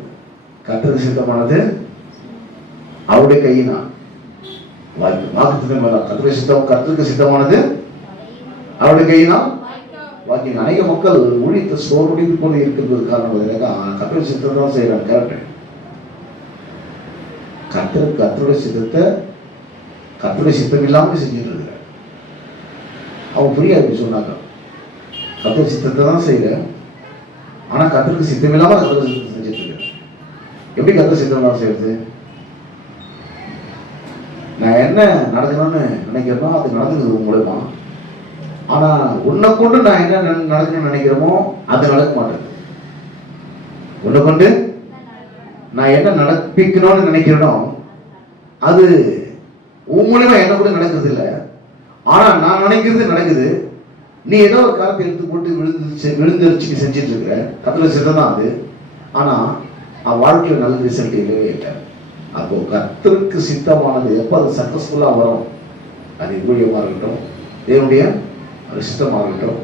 கர்த்தருக்கு சித்தமானது அவருடைய கையினா வாக்குத்தத்தம். கர்த்தருக்கு சித்தம், கர்த்தருக்கு சித்தமானது அவருடைய கையினால் வாக்கி. அநேக மக்கள் ஊழியத்தை சோர்வடைந்து போல இருக்கிறது காரணம் கர்த்தருடைய சித்தம் தான் செய்யறாங்க. கரெக்ட். கர்த்தருடைய சித்தத்தை கர்த்தருடைய சித்தம் இல்லாமல் செஞ்சுட்டு இருக்கிற அவங்க புரியாது சொன்னாங்க. கர்த்தருடைய சித்தத்தை தான் செய்யற, ஆனா கர்த்தருக்கு சித்தம் இல்லாம கர்த்தருடைய சித்தத்தை செஞ்சுட்டு இருக்க. எப்படி கர்த்தர் சித்தம் இல்லாம செய்யறது? நான் என்ன நடக்கணும்னு நினைக்கிறேனோ அது நடந்துக்குது உங்க மூலமா. ஆனா உன்னை கொண்டு நான் என்ன நடக்கணும்னு நினைக்கிறோமோ அது நடக்க மாட்டேங்குது. உன்னை கொண்டு நான் என்ன நடப்பிக்கணும்னு நினைக்கிறேனோ அது உன் மூலமா என்ன கூட நடக்கிறது இல்லை. ஆனா நான் நினைக்கிறது நடக்குது. நீ ஏதோ ஒரு காலத்தை எடுத்து போட்டு விழுந்துருச்சு செஞ்சுட்டு இருக்கிற. கர்த்தருடைய சித்தம் தான் அது. ஆனா வாழ்க்கையில் நல்ல ரிசல்ட் இல்லவே இல்லை. அப்போ கர்த்தருக்கு சித்தமானது எப்போ அது சக்சஸ்ஃபுல்லா வரும், அது ஊழியமா இருக்கட்டும், தேவனுடைய ஒரு சித்தமாக இருக்கட்டும்,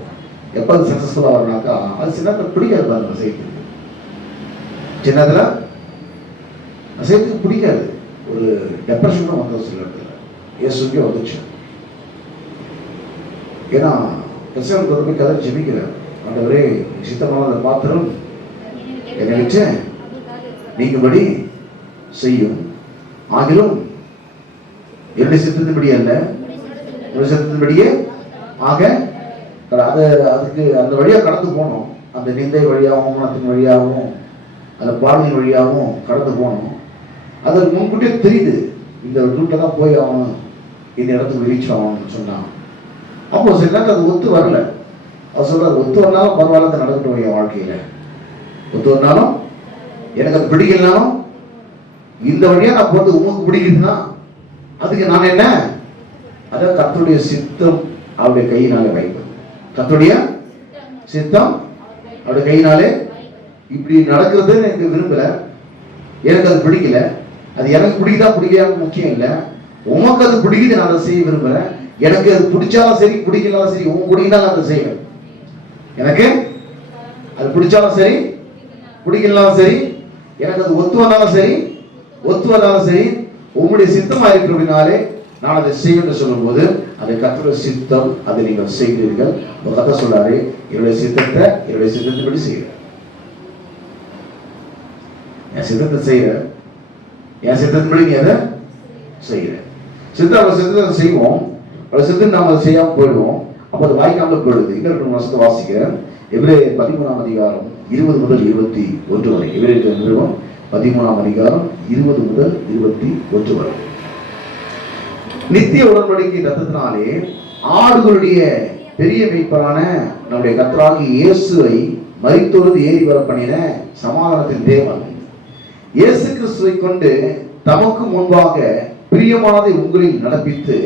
எப்போ அது சக்சஸ்ஃபுல்லா வரனாக்கா அது சின்னத்தில் பிடிக்காது. பாருங்க, செய்யறதுக்கு சின்னதுல செய்யறதுக்கு பிடிக்காது. ஒரு டெப்ரெஷன் தான் வந்து சில இடத்துல இயேசுக்கே வந்துச்சு. ஏன்னா கிறிஸ்தவன் போய் கதை ஜெபிக்கிறார். ஆண்டவரே சித்தமான அந்த பாத்திரம் என்னை வச்சு நீங்கபடி செய்யும், ஆகிலும் என்னுடைய சித்தத்தின்படி அல்ல என்னுடைய சித்தத்தின்படியே ஆக. அதுக்கு அந்த வழியா கடந்து போனோம். அந்த நிந்தை வழியாகவும் அவமானத்தின் வழியாகவும் அந்த பாடலின் வழியாகவும் கடந்து போனோம். அது முன்கூட்டியே தெரியுது, இந்த ரூட்டில் தான் போய் ஆகணும், இந்த இடத்துக்கு ரீச் ஆகணும்னு சொன்னான். அப்போ சில நேரத்தில் அது ஒத்து வரல. அவர் சொல்றாரு, ஒத்து வரனாலும் பரவாயில்ல, அதை நடக்கட்டும் என் வாழ்க்கையில. ஒத்து வரனாலும் எனக்கு அது பிடிக்கலனாலும் இந்த வழியா நான் போறது உங்களுக்கு பிடிக்குதுன்னா அதுக்கு நான் என்ன, அதான் கர்த்தருடைய சித்தம் அவருடைய கையினாலே வைப்பது. கர்த்தருடைய சித்தம் அவருடைய கையினாலே இப்படி நடக்கிறது எனக்கு விரும்பல, எனக்கு அது பிடிக்கல. அது எனக்கு பிடிக்குதா பிடிக்கல முக்கியம் இல்லை. உமக்கு அது பிடிக்குது, நான் அதை செய்ய விரும்புறேன். எனக்கு அது பிடிச்சாலும் சரி பிடிக்கலாலும் சரி, உங்க பிடிக்குதா நான் அதை செய்வேன். எனக்கு அது பிடிச்சாலும் சரி பிடிக்கலாலும் சரி, எனக்கு அது ஒத்து வந்தாலும் சரி ஒத்து வந்தாலும் சரி, உங்களுடைய சித்தமா இருக்கிறதுனாலே நான் அதை செய்வேன் சொல்லும் போது அது கர்த்தருடைய சித்தம், அதை நீங்கள் செய்கிறீர்கள். கர்த்தா சொல்றாரு, என்னுடைய சித்தத்தின்படி செய்கிறேன். என் சித்தத்தை செய்யற, என் சித்தத்தின்படி நீ அதை செய்யற. சித்தத்தை செய்வோம், சித்தம் நாம அதை செய்யாம போயிடுவோம். அப்போ அது வாய்க்காமல் போயிடுது. இன்னொரு வருஷத்தை வாசிக்கிறேன். எபிரேயர் 13ஆம் அதிகாரம் 20 முதல் 21 வரை. எபிரேயர் நிறுவனம் 13ஆம் அதிகாரம் 20 முதல் 21 வரை. நித்திய உடன்படிக்கை ரத்தத்தினாலே ஆடுகளுடைய பெரிய மேய்ப்பரான நம்முடைய கர்த்தராகிய இயேசுவை மரித்தோடு ஏறி வர பண்ணின சமாதானத்தின் தேவன் இயேசு கிறிஸ்துவை கொண்டு தமக்கு முன்பாக பிரியமானதை உங்களில் நடப்பித்து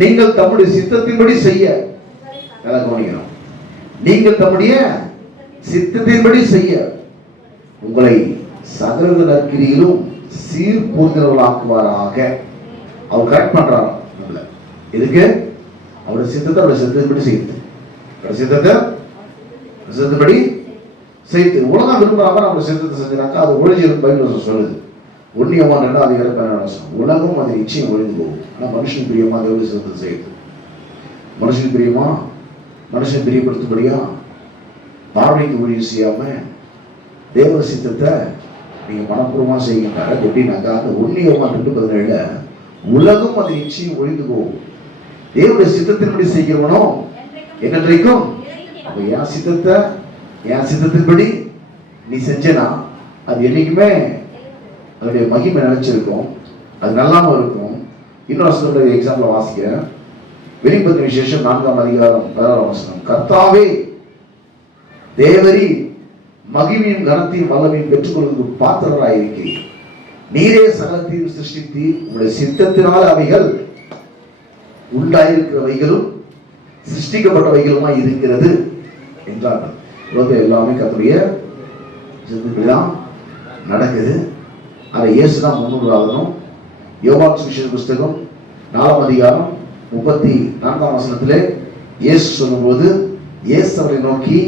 நீங்கள் தம்முடைய சித்தத்தின்படி செய்ய, கவனிக்கணும், நீங்கள் தம்முடைய சித்தத்தின்படி செய்ய உங்களை சகல நற்கிரியிலும் சீர்பூர்ந்தவர்களாக்குவாராக. அவர் கரெக்ட் பண்றாராம் நம்மள. எதுக்கு? அவருடைய சித்தத்தை அவருடைய சித்தத்தின்படி செய்யுது. சித்தத்தின்படி செய்து உலகம் விரும்புறாங்க. அவருடைய சித்தத்தை செஞ்சாக்கா அது ஒழிஞ்சிருக்கு. பைபிள் சொல்லுது 1 யோவான் 2ஆம் அதிகாரம் 17 உலகம் அது நிச்சயம் ஒழிந்து போகும். ஆனா மனுஷன் பிரியமா தேவனுடைய சித்தத்தை செய்யுது. மனுஷன் பிரியமா, மனுஷன் பிரியப்படுத்தும்படியா பார்வைக்கு ஊழியம் செய்யாம தேவ சித்தத்தை நீங்க மனப்பூர்வமா செய்கின்றாரு. எப்படின்னாக்கா அந்த 1 யோவான் 2:17 உலகம் அது நிச்சயம் ஒழிந்து போகும், தேவனுடைய சித்தத்தின்படி செய்கிறவனோ என்னன்றைக்கும். அப்ப என் சித்தத்தின்படி நீ செஞ்சனா அது என்னைக்குமே அதனுடைய மகிமை நினைச்சிருக்கும், அது நல்லாம இருக்கும். இன்னொரு எக்ஸாம்பிள் வாசிக்கிறேன். வெளிப்படுத்தின விசேஷம் 4ஆம் அதிகாரம் 16ஆம் வசனம். கர்த்தாவே தேவரி மகிமையும் கனத்தையும் வல்லமையும் பெற்றுக்கொள்வதற்கு பாத்திரராயிருக்கிறீர். நீரே சகலத்தையும் சிருஷ்டித்து உங்களுடைய சித்தத்தினால் அவைகள் உண்டாயிருக்கிறவைகளும் சிருஷ்டிக்கப்பட்டவைகளுமா இருக்கிறது என்றார்கள். எல்லாமே கர்த்தருடைய சித்தத்தில்தான் நடக்குது. அதை இயேசுதான் முன்னுதாரணம். யோவான் சுவிசேஷ புஸ்தகம் 4ஆம் அதிகாரம் 34ஆம் வசனத்திலே இயேசு சொல்லும்போது இயேசு அவரை நோக்கி,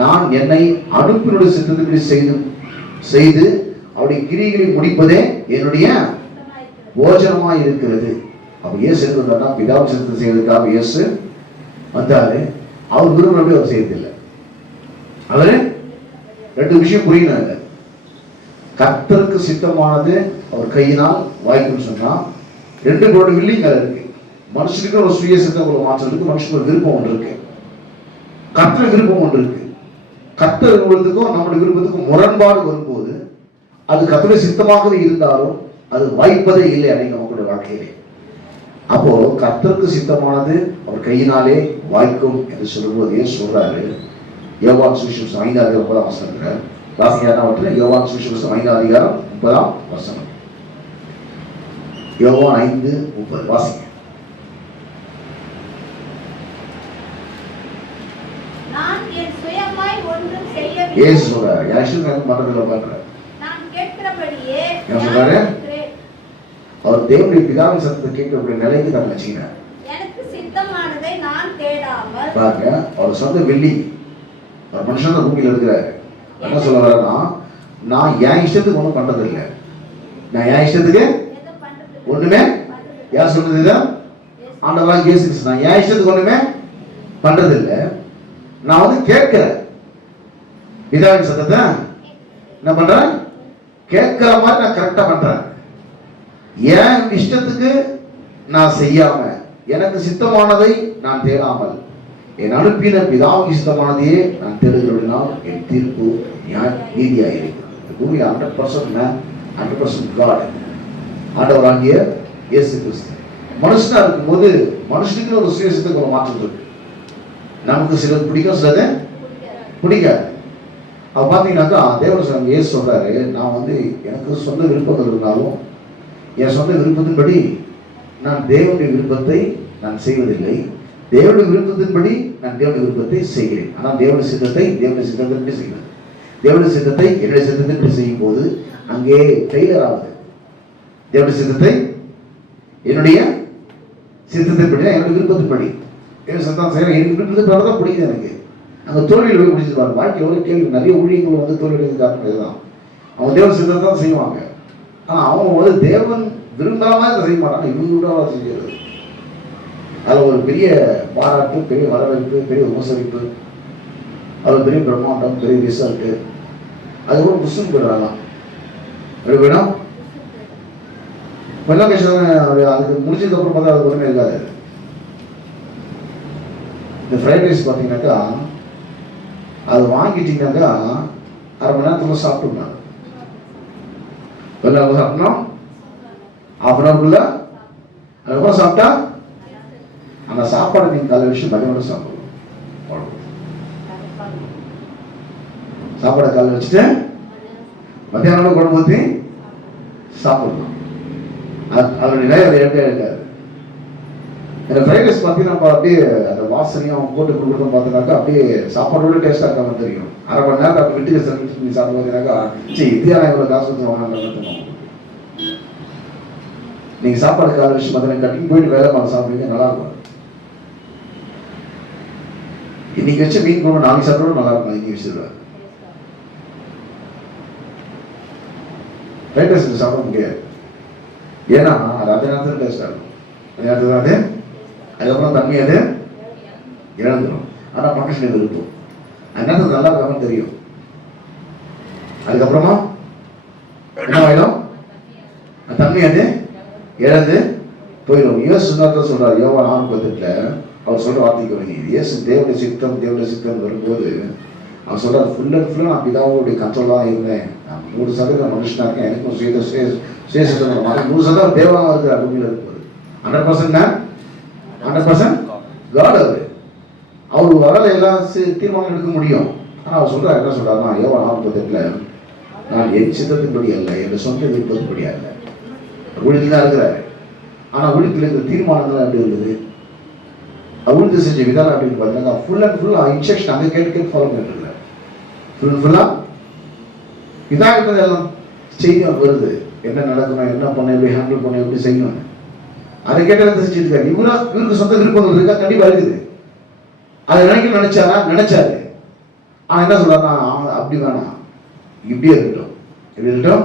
நான் என்னை அனுப்பினுடைய சித்தத்தின்படி செய்து அவருடைய கிரியைகளை முடிப்பதே என்னுடைய போஜனமாய் இருக்கிறது. அப்ப இயேசு இருக்கிறதா பிதாவின் சித்தத்தை செய்வதற்காக இயேசு வந்தாரு. அவர் விரும்பினபடி அவர் செய்யறதில்லை. அவரு ரெண்டு விஷயம் புரியணும். கர்த்தருக்கு சித்தமானது அவர் கையினால் வாய்ப்புன்னு சொன்னா, ரெண்டு பேரோட வில்லிங் இருக்கு. மனுஷனுக்கு ஒரு சுய சித்தம் மாற்றம் இருக்கு, மனுஷனுக்கு ஒரு விருப்பம் ஒன்று இருக்கு, கர்த்தர் விருப்பம் ஒன்று இருக்கு. கர்த்தர் விருப்பத்துக்கும் நம்முடைய விருப்பத்துக்கும் முரண்பாடு வரும்போது அது கர்த்தருடைய சித்தமாகவே இருந்தாலும் அது வாய்ப்பதே இல்லை அன்னைக்கு நம்மளுடைய வாழ்க்கையிலே. அப்போ கர்த்தருக்கு சித்தமானது அவர் கையினாலே வாய்க்கும் என்று சொல்லும்போது ஏன் சொல்றாரு? யோவான் சுவிசேஷம் 5:30 வாசிங்க. யோவான் சுவிசேஷம் 5:30 யோவான் 5:30 வாசிங்க. நான் என் சுயமாய் ஒன்றும் செய்யவில்லை. இயேசு சொல்றாரு, யாஷுக்கு மறந்துல பாக்குறாரு. நான் கேட்கிறபடியே என்ன சொல்றாரு? அவர் தேவனுடைய பிதாவின் சத்தத்தை கேட்கக்கூடிய நிலைக்கு தான் வச்சுக்கிறார். எனக்கு சித்தமானதை நான் தேடாமல் பாருங்க, அவர் சொந்த வெள்ளி ஒரு மனுஷன் தான் பூமியில் இருக்கிறாரு. என்ன சொல்றாருன்னா, நான் என் இஷ்டத்துக்கு ஒன்றும் பண்றது இல்லை. நான் என் இஷ்டத்துக்கு ஒண்ணுமே, யார் சொல்றது? ஆண்டவராகிய இயேசு கிறிஸ்து. நான் என் இஷ்டத்துக்கு ஒண்ணுமே பண்றது இல்லை. நான் வந்து கேட்கிறேன், பிதாவின் சத்தத்தை என்ன பண்றேன்? கேட்கிற மாதிரி நான் கரெக்டா பண்றேன். என் இஷ்டத்துக்கு நான் செய்யாம, எனக்கு சித்தமானதை நான் தேடாமல், என் அனுப்பின பிதாவுக்கு சித்தமானதையே நான் தேடுகிறதுனால் என் தீர்ப்பு நீதியாக இருக்கிறது. பூமியில் 100% மேன், 100% காட் ஆண்டவராகிய இயேசு கிறிஸ்து. மனுஷனா இருக்கும்போது மனுஷனுக்கு ஒரு சுயசித்தத்துக்கு ஒரு மாற்றம் இருக்கு. நமக்கு சிலது பிடிக்கும், சிலது பிடிக்காது. அப்ப பாத்தீங்கன்னாக்கா தேவன் இயேசு சொல்றாரு, நான் வந்து எனக்கு சொந்த விருப்பங்கள் இருந்தாலும் என் சொந்த விருப்பத்தின்படி நான் தேவனுடைய விருப்பத்தை நான் செய்வதில்லை. தேவனுடைய விருப்பத்தின்படி நான் தேவனுடைய விருப்பத்தை செய்கிறேன். ஆனால் தேவனுடைய சித்தத்தின்படி செய்கிறேன். தேவனுடைய சித்தத்தை என்னுடைய சித்தத்தின்படி செய்யும் போது அங்கே ஃபெயிலியர் ஆகுது. தேவனுடைய சித்தத்தை என்னுடைய சித்தத்தின்படி, என்னுடைய விருப்பத்தின்படி என்ன சத்தம் செய்யறேன். எனக்கு விருப்பத்தின்படி தான் பிடிக்குது. எனக்கு அங்கே தோல்வியில் போய் பிடிச்சிருப்பாங்க. வாழ்க்கையில் ஒரு கேள்வி, நிறைய ஊழியர்கள் வந்து தோல்வியடைந்து காரணம் இதுதான். அவங்க தேவன் சித்தத்தை தான் செய்வாங்க. ஆனால் அவங்க வந்து தேவன் விரும்பாம இதை செய்ய மாட்டாங்க. இவங்களோட செய்கிறது. அதில் ஒரு பெரிய பாராட்டு, பெரிய வரவேற்பு, பெரிய உபசரிப்பு, அது பெரிய பிரம்மாண்டம், பெரிய ரிசல்ட்டு, அது கூட முஸ்லிம் போயிடுறாங்க. அப்படி வேணும் கொஞ்சம் கஷ்டம். அதுக்கு முடிச்சதுக்கு அப்புறம் பார்த்தா அது ஒன்றுமே இருக்காது. இந்த ஃப்ரைட் ரைஸ் பார்த்தீங்கன்னாக்கா அது வாங்கிட்டீங்கன்னாக்கா 1/2 மணி நேரத்தில் சாப்பிட்டுருங்க. வெள்ளை சாப்பிட்டோம் 1/2 hour அதுக்கப்புறம் சாப்பிட்டா அந்த சாப்பாடு நீங்க காலையில் விஷயம் மதியம் சாப்பிடணும். சாப்பாடை காலையில் வச்சுட்டு மத்தியானம் குழம்பு ஊற்றி சாப்பிடணும். அதோட நிலை அதை எப்படியா இருக்காது. இந்த ஃப்ரைட் ரைஸ் பார்த்தீங்கன்னா அப்படியே அந்த வாசனையும் அவங்க போட்டு கொடுக்குறதும் பார்த்தீங்கன்னாக்கா அப்படியே சாப்பாடோட டேஸ்டாக இருக்காம தெரியும். 1/2 மணி நேரம் அப்படி விட்டு நீ சாப்பிட்டு பார்த்தீங்கன்னாக்கா சரி இந்தியா இவ்வளோ காசு கொடுத்து வாங்க. நீங்க சாப்பாடு கால விஷயம் பார்த்தீங்கன்னா கட்டி போயிட்டு வேலை பார்க்க சாப்பிடுவீங்க, நல்லா இருக்கும். இன்னைக்கு வச்சு மீன் குழம்பு நாளைக்கு சாப்பிட நல்லா இருக்கும். இன்னைக்கு வச்சிருவேன் ஃப்ரைட் ரைஸ் சாப்பிட முடியாது. ஏன்னா அது அந்த நேரத்தில் டேஸ்டாக இருக்கும். அந்த நேரத்தில் அது அதுக்கப்புறம் தண்ணி அது இழந்துடும். ஆனால் மனுஷன் இது இருக்கும். அந்த நேரத்தில் நல்லா இருக்காம தெரியும். அதுக்கப்புறமா என்ன ஆயிடும்? தண்ணி அது இழந்து போயிடும். இயேசு சுண்ணாத்தான் சொல்றாரு. யோவான் 6:18 அவர் சொல்ற வார்த்தைக்கு வரீங்க. இயேசு தேவனுடைய சித்தம் வரும்போது அவர் சொல்றாரு, ஃபுல் அண்ட் ஃபுல்லாக நான் பிதாவுடைய கண்ட்ரோல் தான் இருந்தேன். நான் 100% மனுஷனா இருக்கேன். எனக்கும் சுயசித்தம் 100% தேவனாக இருக்கிறார். பூமியில் இருப்பது 100% 100% காட். அவர் வரல எல்லாம் தீர்மானம் எடுக்க முடியும். ஆனால் அவர் சொல்றாரு, என்ன சொல்றாருன்னா யோவான் 6:18 நான் என் சித்தத்தின்படி அல்ல, என் சொந்த விருப்பத்தின்படி அல்ல. ஊழியத்தில் தான் இருக்கிறாரு. ஆனால் ஊழியத்தில் இருக்கிற தீர்மானங்கள் எப்படி இருக்குது, ஊழியத்தை செஞ்ச விதானம் அப்படின்னு பார்த்தீங்கன்னா ஃபுல் அண்ட் ஃபுல்லாக இன்ஸ்ட்ரக்ஷன் அங்கே கேட்டு ஃபாலோ பண்ணிட்டு இருக்கிறார். ஃபுல் அண்ட் ஃபுல்லாக இதாக இருக்கிறது எல்லாம் செய்தி வருது. என்ன நடக்கணும், என்ன பண்ண, எப்படி ஹேண்டில் பண்ண, எப்படி செய்யணும், அதை கேட்டால் செஞ்சுருக்காரு. இவருக்கு சொந்த விருப்பங்கள் இருக்கா? கண்டிப்பாக இருக்குது. அதை நினைச்சாரா? நினைச்சாரு. ஆனா என்ன சொல்றாருன்னா, அப்படி வேணாம், இப்படியே இருக்கட்டும். எப்படி இருக்கட்டும்?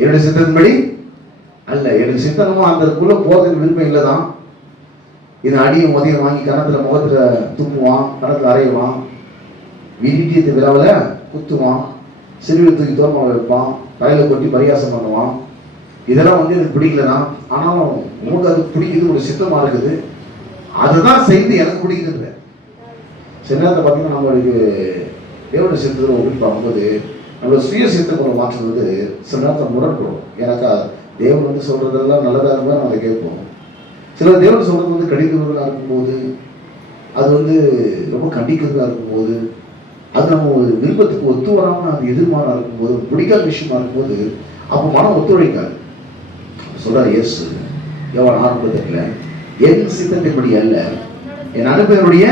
என்னுடைய சித்தத்தின்படி அல்ல. எனக்கு சித்தனமா அந்தக்குள்ள போறதுக்கு விருப்பம் இல்லைதான். இது அடியும் மதியம் வாங்கி கணத்துல முகத்துல துப்புவான், கணத்துல அரையுவான், வீட்டியத்து விழாவில் குத்துவான், சிறுவில் தூக்கி தோர்மா வைப்பான், வயலை கொட்டி பரியாசம் பண்ணுவான். இதெல்லாம் எனக்கு பிடிக்கலதான். ஆனாலும் உங்களுக்கு அது பிடிக்குது, ஒரு சித்தமா இருக்குது, அதுதான் செய்து எனக்கு பிடிக்குதுன்ற. சில நேரத்தில் பார்த்தீங்கன்னா நம்மளுக்கு தேவனுடைய சித்தத்தை ஒப்பிட்டு பார்க்கும்போது நம்மளோட சுய சித்தங்களை மாற்றுவது சில நேரத்தில் முரண்படும். ஏன்னாக்கா தேவன் சொல்றதெல்லாம் நல்லதாக இருந்தால் நம்ம அதை கேட்போம். சில தேவன் சொல்றது கடிக்கிறதா இருக்கும்போது, அது ரொம்ப கண்டிக்கிறதா இருக்கும்போது, அது நம்ம ஒரு விருப்பத்துக்கு ஒத்து வராமல் அது எதிர்மாறாக இருக்கும்போது, பிடிக்காத விஷயமா இருக்கும்போது, அப்போ மனம் ஒத்துழைக்காது. சொல்றாரு இயேசு யோவான் 6:38, என் சித்தத்தின்படி அல்ல, என் அனுப்பியவருடைய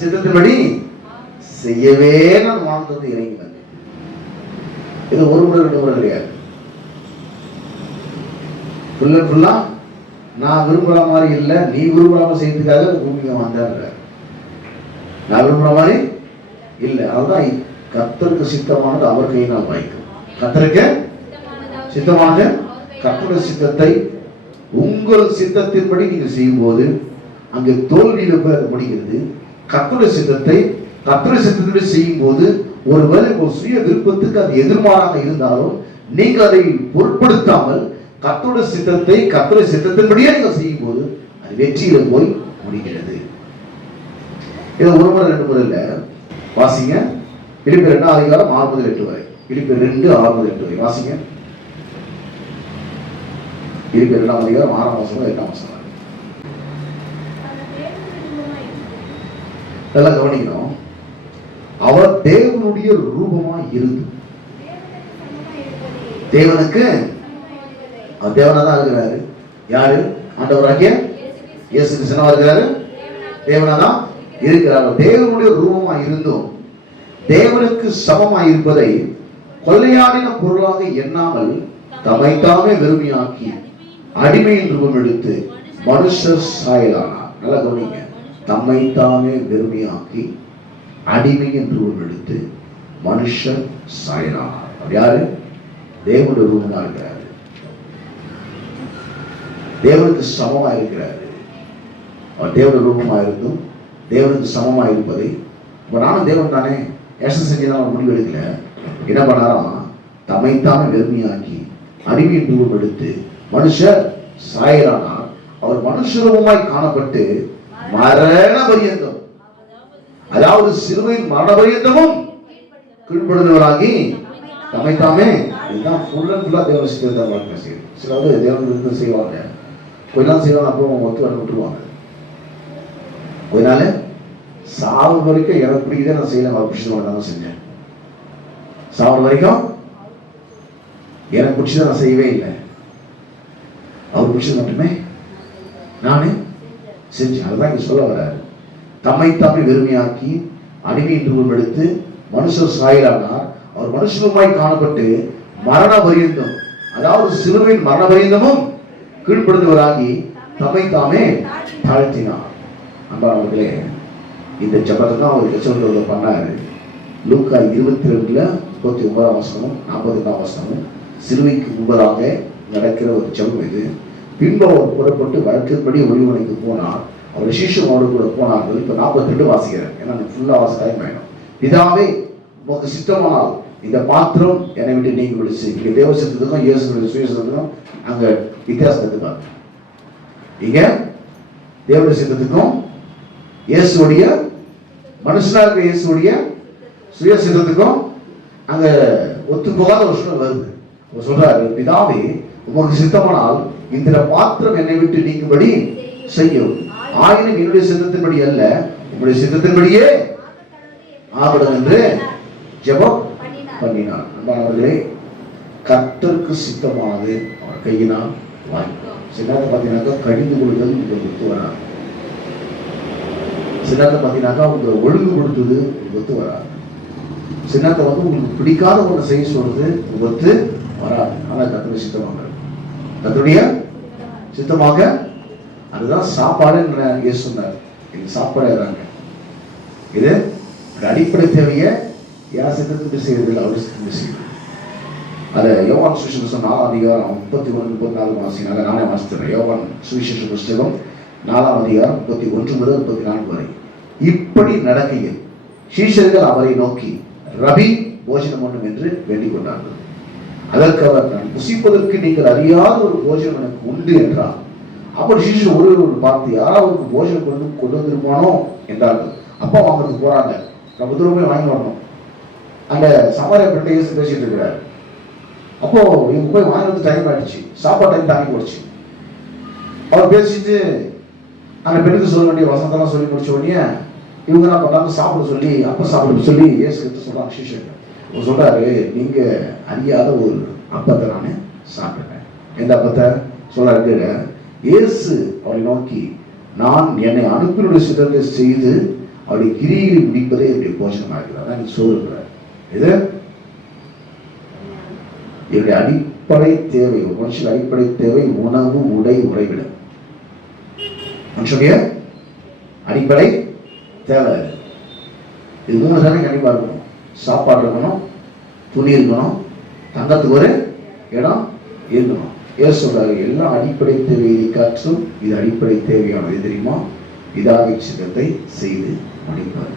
சித்தத்தின்படி செய்யவே நான் வாழ்ந்தது இறங்கி வந்தேன். இது ஒரு முறை 2 முறை கிடையாது. ஃபுல்லா நான் விரும்புற மாதிரி இல்லை, நீ விரும்புறாம செய்யறதுக்காக பூமிக்கு வந்தார். நான் விரும்புற மாதிரி இல்லை. அதுதான் கர்த்தருக்கு சித்தமானது அவர் கையினால் வாய்க்கும். கர்த்தருக்கு சித்தமானது கர்த்தருடைய சித்தத்தை உங்கள் சித்தத்தின்படி நீங்கள் செய்யும் போது அங்கே தோல்வியில போய் அது முடிகிறது. கர்த்தருடைய சித்தத்தை கர்த்தருடைய சித்தத்தின்படி செய்யும் போது ஒருவேளை ஒரு சுய விருப்பத்துக்கு அது எதிர்மாறாக இருந்தாலும் நீங்கள் அதை பொருட்படுத்தாமல் கர்த்தருடைய சித்தத்தை கர்த்தருடைய சித்தத்தின்படியே நீங்கள் செய்யும் போது அது வெற்றியில போய் முடிகிறது. இது ஒரு முறை 2 முறை இல்ல. வாசிங்க பிலிப்பியர் 2:6-8 வரை. பிலிப்பியர் 2:6-8 வரை வாசிங்க. பிலிப்பியர் 2:6-8 நல்லா கவனிக்கணும். அவர் தேவனுடைய ரூபமாய் இருந்து, தேவனுக்கு தேவனா தான் இருக்கிறாரு. யாரு? ஆண்டவராகிய இயேசு கிறிஸ்துவா இருக்கிறாரு. தேவனா தான் இருக்கிறார். தேவனுடைய ரூபமா இருந்தும் தேவனுக்கு சமமாய் இருப்பதை கொள்ளையாடின பொருளாக எண்ணாமல் தம்மைத்தாமே வெறுமையாக்கி அடிமையின் ரூபம் எடுத்து மனுஷர் சாயலானார். நல்லா கவனிங்க. தம்மைத்தாமே வெறுமையாக்கி அடிமையின் ரூபம் எடுத்து மனுஷர் சாயலானார். யாரு? தேவனுடைய ரூபமா இருக்கிறார். தேவனுக்கு சமமா இருக்கிறாரு. அவர் தேவனுடைய ரூபமா இருந்தும் தேவனுக்கு சமமா இருப்பதை நானும் தேவன் தானே ஏசம் செஞ்சதான் முடிவு எடுக்கல. என்ன பண்ணாராம்? தம்மைத்தாமே வெறுமையாக்கி அடிமையின் ரூபம் எடுத்து மனுஷர் சாயலானார். அவர் மனுஷ ரூபமாய் காணப்பட்டு மரண பரியந்தம், அதாவது சிலுவையின் மரண பரியந்தமும் கீழ்ப்படுகிறவராகி தம்மைத்தாமே. இதுதான் ஃபுல் அண்ட் ஃபுல்லா தேவ சித்தத்தை வாழ்க்கை செய்யும். சிலர் தேவன் இருந்து செய்வாங்க, கொஞ்ச நாள் செய்வாங்க, அப்புறம் ஒத்து வர விட்டுருவாங்க. கொஞ்ச நாள் சாவு வரைக்கும் எனக்கு பிடிக்குதே நான் செய்யல, அவர் பிடிச்சது தான் செஞ்சேன். சாவு வரைக்கும் எனக்கு பிடிச்சதை நான் செய்யவே இல்லை, அவர் பிடிச்சது மட்டுமே நானே செஞ்சேன். அதுதான் இங்க சொல்ல வர்றாரு. தம்மைத்தாமே வெறுமையாக்கி அடிமையின் ரூபம் எடுத்து மனுஷர் சாயலானார். அவர் மனுஷருமாய் காணப்பட்டு மரண பரியந்தம், அதாவது சிலுவையின் மரண பரியந்தமும் கீழ்ப்படுந்தவராகி தம்மைத்தாமே தாழ்த்தினார். அன்பானவர்களே, இந்த ஜபத்தை தான் அவர் எச்சரிக்கை பண்ணாரு. லூக்கா 22:39-42 சிலுவைக்கு முன்பதாக நடக்கிற ஒரு ஜபம் இது. பின்பு அவர் புறப்பட்டு வழக்கப்படி ஒளிவனைக்கு போனார். அவர் சிஷ்யனோடு கூட போனார்கள். இப்ப 42 வாசிக்கிறேன், ஏன்னா ஃபுல்லா வாசிக்காம வேணும். இதாவே உமக்கு சித்தமானால் இந்த பாத்திரம் என்னை விட்டு நீங்க விடுச்சு. இங்க தேவ சித்தத்துக்கும் இயேசுடைய சுயசித்தத்துக்கும் அங்க வித்தியாசத்துக்காக, இங்க தேவனுடைய சித்தத்துக்கும் இயேசுடைய மனுஷனா இருக்க இயேசுடைய சுய சித்தத்துக்கும் அங்க ஒத்து போகாத ஒரு சூழல் வருது. சொல்றாரு, பிதாவே உமக்கு சித்தமானால் இந்த பாத்திரம் என்னை விட்டு நீங்கும்படி செய்யும். ஆயினும் என்னுடைய சித்தத்தின்படி அல்ல, உங்களுடைய சித்தத்தின்படியே ஆகணும் என்று ஜெபம் பண்ணினார். அன்பானவர்களே, கர்த்தருக்கு சித்தமானது அவர் கையினால் வாங்கினார். சில நேரத்தில் பார்த்தீங்கன்னாக்கா கடிந்து கொடுத்தது உங்களுக்கு ஒத்து வராது. சில நேரத்தில் பார்த்தீங்கன்னாக்கா உங்களுக்கு ஒழுங்கு கொடுத்தது உங்களுக்கு ஒத்து வராது. சில நேரத்தில் உங்களுக்கு பிடிக்காத ஒன்று செய்ய சொல்றது உங்களுக்கு ஒத்து வராது. ஆனால் கர்த்தருடைய சித்தமாக, கர்த்தருடைய சித்தமாக, அதுதான் சாப்பாடு இயேசு சொன்னார். இது சாப்பிடுறாங்க. இது அடிப்படை தேவையை யார் சித்தத்துக்கு செய்யறதில்லை, அவர் சித்தத்துக்கு செய்யுது. அதை யோவான் சுவிசேஷ புஸ்தகம் 4ஆம் அதிகாரம் 31-34 வாசினாங்க. நானே வாசிக்கிறேன். யோவான் சுவிசேஷ புஸ்தகம் 4ஆம் அதிகாரம் 31 முதல் 34 வரை. இப்படி நடக்கையில் சீஷர்கள் அவரை நோக்கி, ரபி, போஜனம் பண்ணும் என்று வேண்டிக் கொண்டார்கள். அதற்கு அவர், நான் புசிப்பதற்கு நீங்கள் அறியாத ஒரு போஜனம் எனக்கு உண்டு என்றார். அப்படி சீஷர் ஒருவர் பார்த்து, யாராவது போஜனம் கொண்டு வந்திருப்பானோ என்றார்கள். அப்பா வாங்குறதுக்கு போறாங்க. ரொம்ப தூரமே வாங்கி வரணும். அங்க சமாரிய பெண்ணை இயேசு பேசிட்டு இருக்கிறார். அப்போ இவங்க போய் வாங்கினது டைம் ஆயிடுச்சு. சாப்பாடு டைம் தாண்டி போச்சு. அவர் பேசிட்டு அந்த பெண்ணுக்கு சொல்ல வேண்டிய வசனத்தெல்லாம் சொல்லி முடிச்ச உடனே இவங்க என்ன பண்ணாங்க, சாப்பிட சொல்லி, அப்ப சாப்பிட சொல்லி இயேசு கிட்ட சொல்றாங்க சீஷர்கள். அவர் சொல்றாரு, நீங்க அறியாத ஒரு அப்பத்தை நான் சாப்பிட்டேன். எந்த அப்பத்தை சொல்றாரு? இயேசு அவரை நோக்கி, நான் என்னை அனுப்பினுடைய சித்தத்தை செய்து அவருடைய கிரியை முடிப்பதே என்னுடைய போஷணம் ஆகிறார். நீ சொல்லுகிறார். இது என்னுடைய அடிப்படை தேவை. ஒரு மனுஷன் அடிப்படை தேவை உணவு, உடை, உறைவிடம். மனுஷனுடைய அடிப்படை தேவை இது 3 தானே கண்டிப்பா இருக்கணும். சாப்பாடு இருக்கணும், துணி இருக்கணும், தங்கத்துக்கு ஒரு இடம் இருக்கணும். ஏன் சொல்றாரு? எல்லாம் அடிப்படை தேவையை காற்றும் இது அடிப்படை தேவையானது. தெரியுமா? இதாக சித்தத்தை செய்து முடிப்பார்.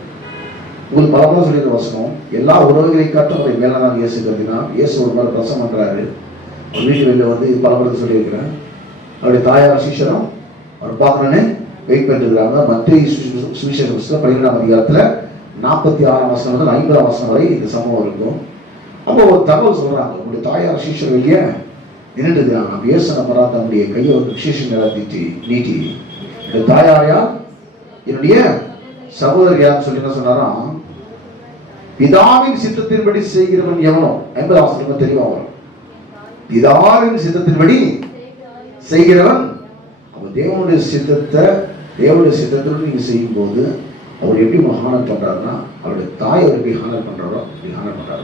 உங்களுக்கு பலமுறை சொல்லியிருக்க வசனம், எல்லா உறவுகளை காட்டும் அவரை மேலான இயேசு கருதினா. இயேசு ஒரு மாதிரி பிரசம் பண்றாரு. ஒரு வீட்டு வெளில வந்து பலமுறை சொல்லியிருக்கிறேன். அவருடைய தாயார் சீஷரும் அவர் பார்க்கணுன்னு வெயிட் பண்ணிருக்கிறாங்க. மத்திய சுவிசேஷ புஸ்தகம் 12ஆம் அதிகாரத்துல 46ஆம் வசனம் முதல் 50ஆம் வசனம் வரை இந்த சம்பவம் இருக்கும். அப்போ ஒரு தகவல் சொல்றாங்க, உங்களுடைய தாயார் சீஷர் வெளியே நின்றுட்டு இருக்கிறாங்க. நம்ம இயேசு நம்பரா தன்னுடைய கையை ஒரு விசேஷம் நீட்டி, என்னுடைய தாயாரையா என்னுடைய சகோதரர் யாருன்னு சொல்லி என்ன சொன்னாராம்? பிதாவின் சித்தத்தின்படி செய்கிறவன் எவனோ, 50ஆம் வசனம் தெரியும். அவன் பிதாவின் சித்தத்தின்படி செய்கிறவன். அவன் தேவனுடைய சித்தத்தோடு நீங்க செய்யும் போது அவர் எப்படி ஹானர் பண்றாருன்னா, அவருடைய தாய் அவர் எப்படி ஹானர் பண்றாரோ அப்படி ஹானர் பண்றாரு.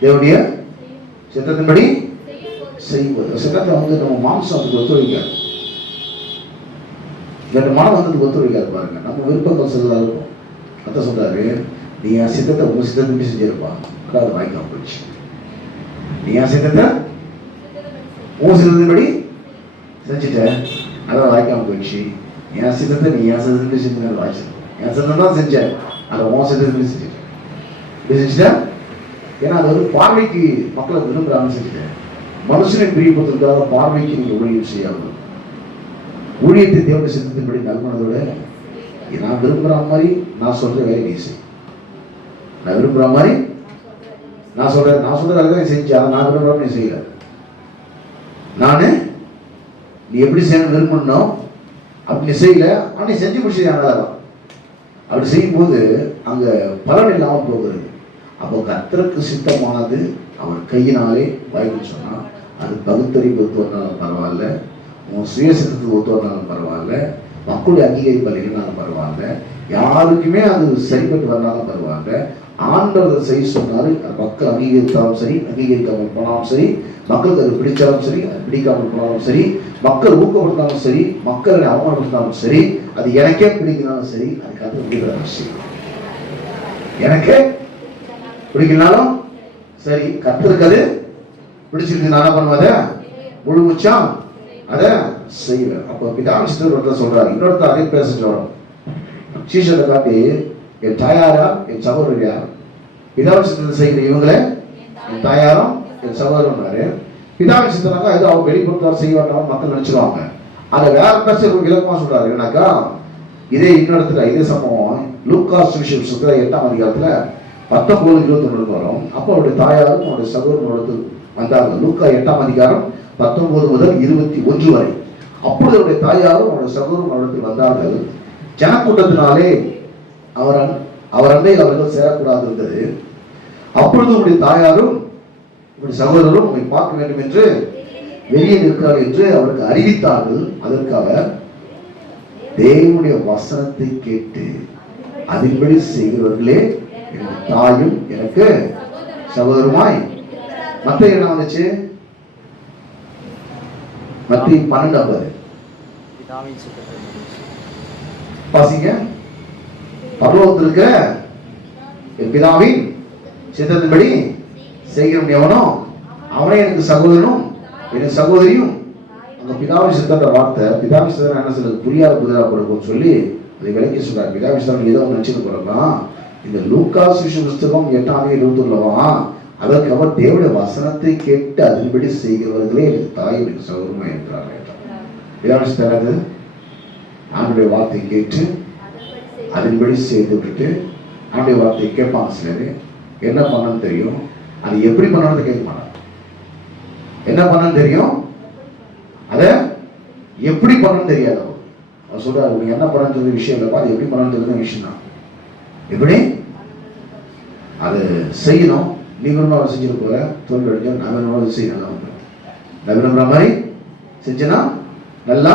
தேவனுடைய சித்தத்தின்படி செய்யும்போது சித்தத்தை வந்து நம்ம மாம்சம் அதுக்கு ஒத்துழைக்காது, மனம் வந்து ஒத்துழைக்காது. பாருங்க, நம்ம விருப்பங்கள் செல்லலாம் இருக்கும். அத சொல்றாரு, நீ என் சித்தத்தை உங்க சித்தத்தின்படி செஞ்சிருப்பா, அதாவது வாய்க்காம போயிடுச்சு. நீ என் சித்தத்தை உன் சித்தத்தின்படி செஞ்சுட்ட, அதான் வாய்க்காம போயிடுச்சு. என் சித்தத்தை நீ என் சித்தத்தின்படி செஞ்சு வாய்ச்சு, என் சித்தம் தான் செஞ்சேன், அதை உன் சித்தத்தின்படி செஞ்சுட்டேன். ஏன்னா அது வந்து பார்வைக்கு மக்களை விரும்புறாங்கன்னு செஞ்சுட்டேன். மனுஷனை பிரியப்படுத்துறதுக்காக பார்வைக்கு நீங்க ஊழியம் செய்யாமல் ஊழியத்தை தேவனுடைய சித்தத்தின்படி நல்மனதோட நான் விரும்புற மாதிரி நான் சொல்ற வேலை நீ செய். நான் விரும்புற மாதிரி நான் சொல்ற வேலை செஞ்சு அதை நான் விரும்புற நீ செய்யல. நானு நீ எப்படி செய்யணும் விரும்பணும் அப்படி செய்யல, ஆனா நீ செஞ்சு முடிச்சது. அப்படி செய்யும் போது அங்க பலன் இல்லாமல் போகிறது. அப்போ கர்த்தருக்கு சித்தமானது அவர் கையினாலே வாய்ப்பு சொன்னா, அது பகுத்தறிவு ஒத்து வந்தாலும் பரவாயில்ல, உன் சுய சித்தத்துக்கு ஒத்து வந்தாலும் பரவாயில்ல, மக்களுடைய அங்கீகரிப்பு இல்லைனாலும் பரவாயில்ல, யாருக்குமே அது சரிப்பட்டு வந்தாலும் பரவாயில்ல. ஆண்டவர் செய்ய சொன்னாரு. மக்கள் அங்கீகரித்தாலும் சரி, அங்கீகரிக்காமல் போனாலும் சரி, மக்களுக்கு அது பிடிச்சாலும் சரி, அது பிடிக்காமல் போனாலும் சரி, மக்கள் ஊக்கப்படுத்தாலும் சரி, மக்களை அவமானப்படுத்தாலும் சரி, அது எனக்கே பிடிக்கனாலும் சரி, அதுக்காக பிடிக்கிற அவசியம். எனக்கே பிடிக்கனாலும் சரி, கர்த்தருக்கு அது பிடிச்சிருக்கு. நான் என்ன பண்ணுவத முழு முச்சாம் அதை செய்வேன். அப்போ பிதாவின் சித்தர் சொல்றாரு. இன்னொருத்தர் அதே பேச சொல்றோம். சீஷத்தை காட்டி, என் தாயாரா என் சகோதரியா, பிதாவின் சித்தத்தை செய்கிற இவங்களே என் தாயாரும் என் சகோதரன். பிதாவின் சித்தனாக்கா ஏதோ அவங்க வெளிப்படுத்தார் செய்ய வேண்டாம் மக்கள் நினைச்சிருவாங்க. அதை வேற பேச விளக்கமா சொல்றாரு. ஏன்னாக்கா இதே இன்னொருத்துல இதே சம்பவம் லூக்கா சுவிசேஷ புத்தகம் 8ஆம் அதிகாரத்துல 19-21 வரும். அப்போ அவருடைய தாயாரும் அவருடைய சகோதரனோடு வந்தாங்க. லூக்கா 8ஆம் அதிகாரம் 19 முதல் 21 வரை. அப்பொழுது அவருடைய தாயாரும் அவருடைய சகோதரனோடு வந்தார்கள். ஜனக்கூட்டத்தினாலே அவர் அண்டையில் அவர்கள் சேரக்கூடாது இருந்தது. அப்பொழுது உங்களுடைய தாயாரும் உங்களுடைய சகோதரரும் உங்களை பார்க்க வேண்டும் என்று வெளியே நிற்கிறார் என்று அவருக்கு அறிவித்தார்கள். அதற்காக தேவனுடைய வசனத்தை கேட்டு அதன்படி செய்கிறவர்களே எனக்கு தாயும் எனக்கு சகோதரமாய். மத்திய என்ன வந்துச்சு? மத்திய 12:50. பிதாவின் சித்தத்தின்படி வாசிங்க. பரலோகத்தில் இருக்கிற என் பிதாவின் சித்தத்தின்படி செய்கிறவன் எவனோ அவனே எனக்கு சகோதரனும் எனக்கு சகோதரியும். அந்த பிதாவின் சித்தன்ற வார்த்தை பிதாவின் சித்தம் என்ன சொல்றது, புரியாத புதிதாக கொடுக்கும் சொல்லி அதை விளக்கி சொல்றாரு. பிதாவின் சித்தம் ஏதோ நினைச்சுட்டு போறோம்னா இந்த லூக்கா சுவிசேஷ புஸ்தகம் 8:21 அதற்கு அவர் தேவனுடைய வசனத்தை கேட்டு அதன்படி செய்கிறவர்களே எனக்கு தாய் எனக்கு சகோதரமா இருக்கிறார்கள். பிதாவின் சித்தம் என்னது? ஆண்டுடைய வார்த்தை கேட்டு அதன்படி செய்து விட்டுட்டு ஆண்டுடைய வார்த்தையை கேட்பாங்க. சிலர் என்ன பண்ணணும்னு தெரியும், அது எப்படி பண்ணணும்னு கேட்க மாட்டாங்க. என்ன பண்ணணும்னு தெரியும், அதை எப்படி பண்ணணும்னு தெரியாது. அவர் சொல்றாரு, நீங்க என்ன பண்ணணும்னு விஷயம் இல்லப்பா, அது எப்படி பண்ணணும்னு விஷயம் தான். எப்படி அது செய்யணும். நீ விரும்ப அவர் செஞ்சுட்டு போற தோல்வி அடைஞ்சோம், நான் விரும்ப செய்ய நல்லா வந்துடும். நான் விரும்புற மாதிரி செஞ்சேன்னா நல்லா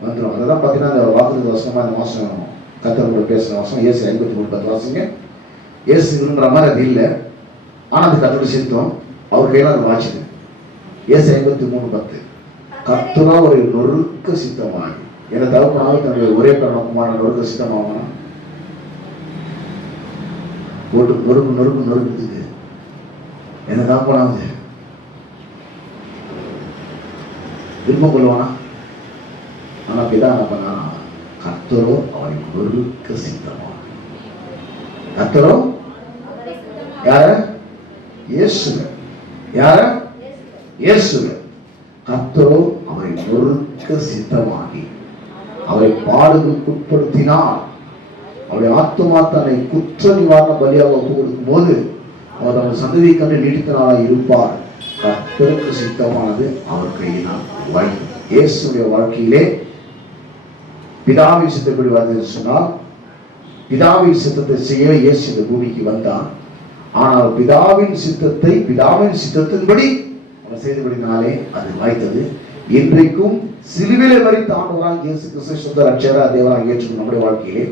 வந்துடும். அதெல்லாம் பார்த்தீங்கன்னா அந்த வாக்குறுதி வசனமா இந்த மாதம் கத்தரோட பேசுகிற வாசம் ஏசு 53:10 வாசிங்க. ஏசு விரும்புகிற மாதிரி அது இல்லை, ஆனால் அது கத்தோட சித்தம். அவர் கையில் அது வாசிது. ஏசு 53:10 கத்தரா ஒரு நொறுக்க சித்தமாக என்னை தகப்பனாக தன்னுடைய ஒரே பிறனக்குமான நொறுக்க சித்தமாகனா போட்டு நொறுக்கு நொறுக்கு நொறுக்குது. என்னை தகப்பனாவது விருப்பம் கொள்வானா? ஆனா பிதா என்ன பண்ணா, கர்த்தரோ அவனை நொறுக்க சித்தமாக. கர்த்தரோ யார? இயேசுவ. யார? இயேசுவ. கர்த்தரோ அவரை நொறுக்க சித்தமாகி அவரை பாடுகளுக்கு உட்படுத்தினார். அவருடைய ஆத்துமா தன்னை குற்ற நிவாரண பலியாக ஒப்பு கொடுக்கும் போது அவர் தமது சந்ததியை கண்டு நீடித்த நாளாக இருப்பார். கர்த்தருக்கு சித்தமானது அவர் கையினால் வாய். இயேசுடைய வாழ்க்கையிலே பிதாவின் சித்தப்படி வருது சொன்னால் பிதாவின் சித்தத்தை செய்ய இயேசு இந்த பூமிக்கு வந்தான். ஆனால் பிதாவின் சித்தத்தின்படி அவர் செய்தபடினாலே அது வாய்த்தது. இன்றைக்கும் சிலுவையிலே மரித்த ஆண்டவராக இயேசு கிறிஸ்து சொந்த ரட்சகராக தேவனாக ஏற்றுக்கொண்டு நம்முடைய வாழ்க்கையிலே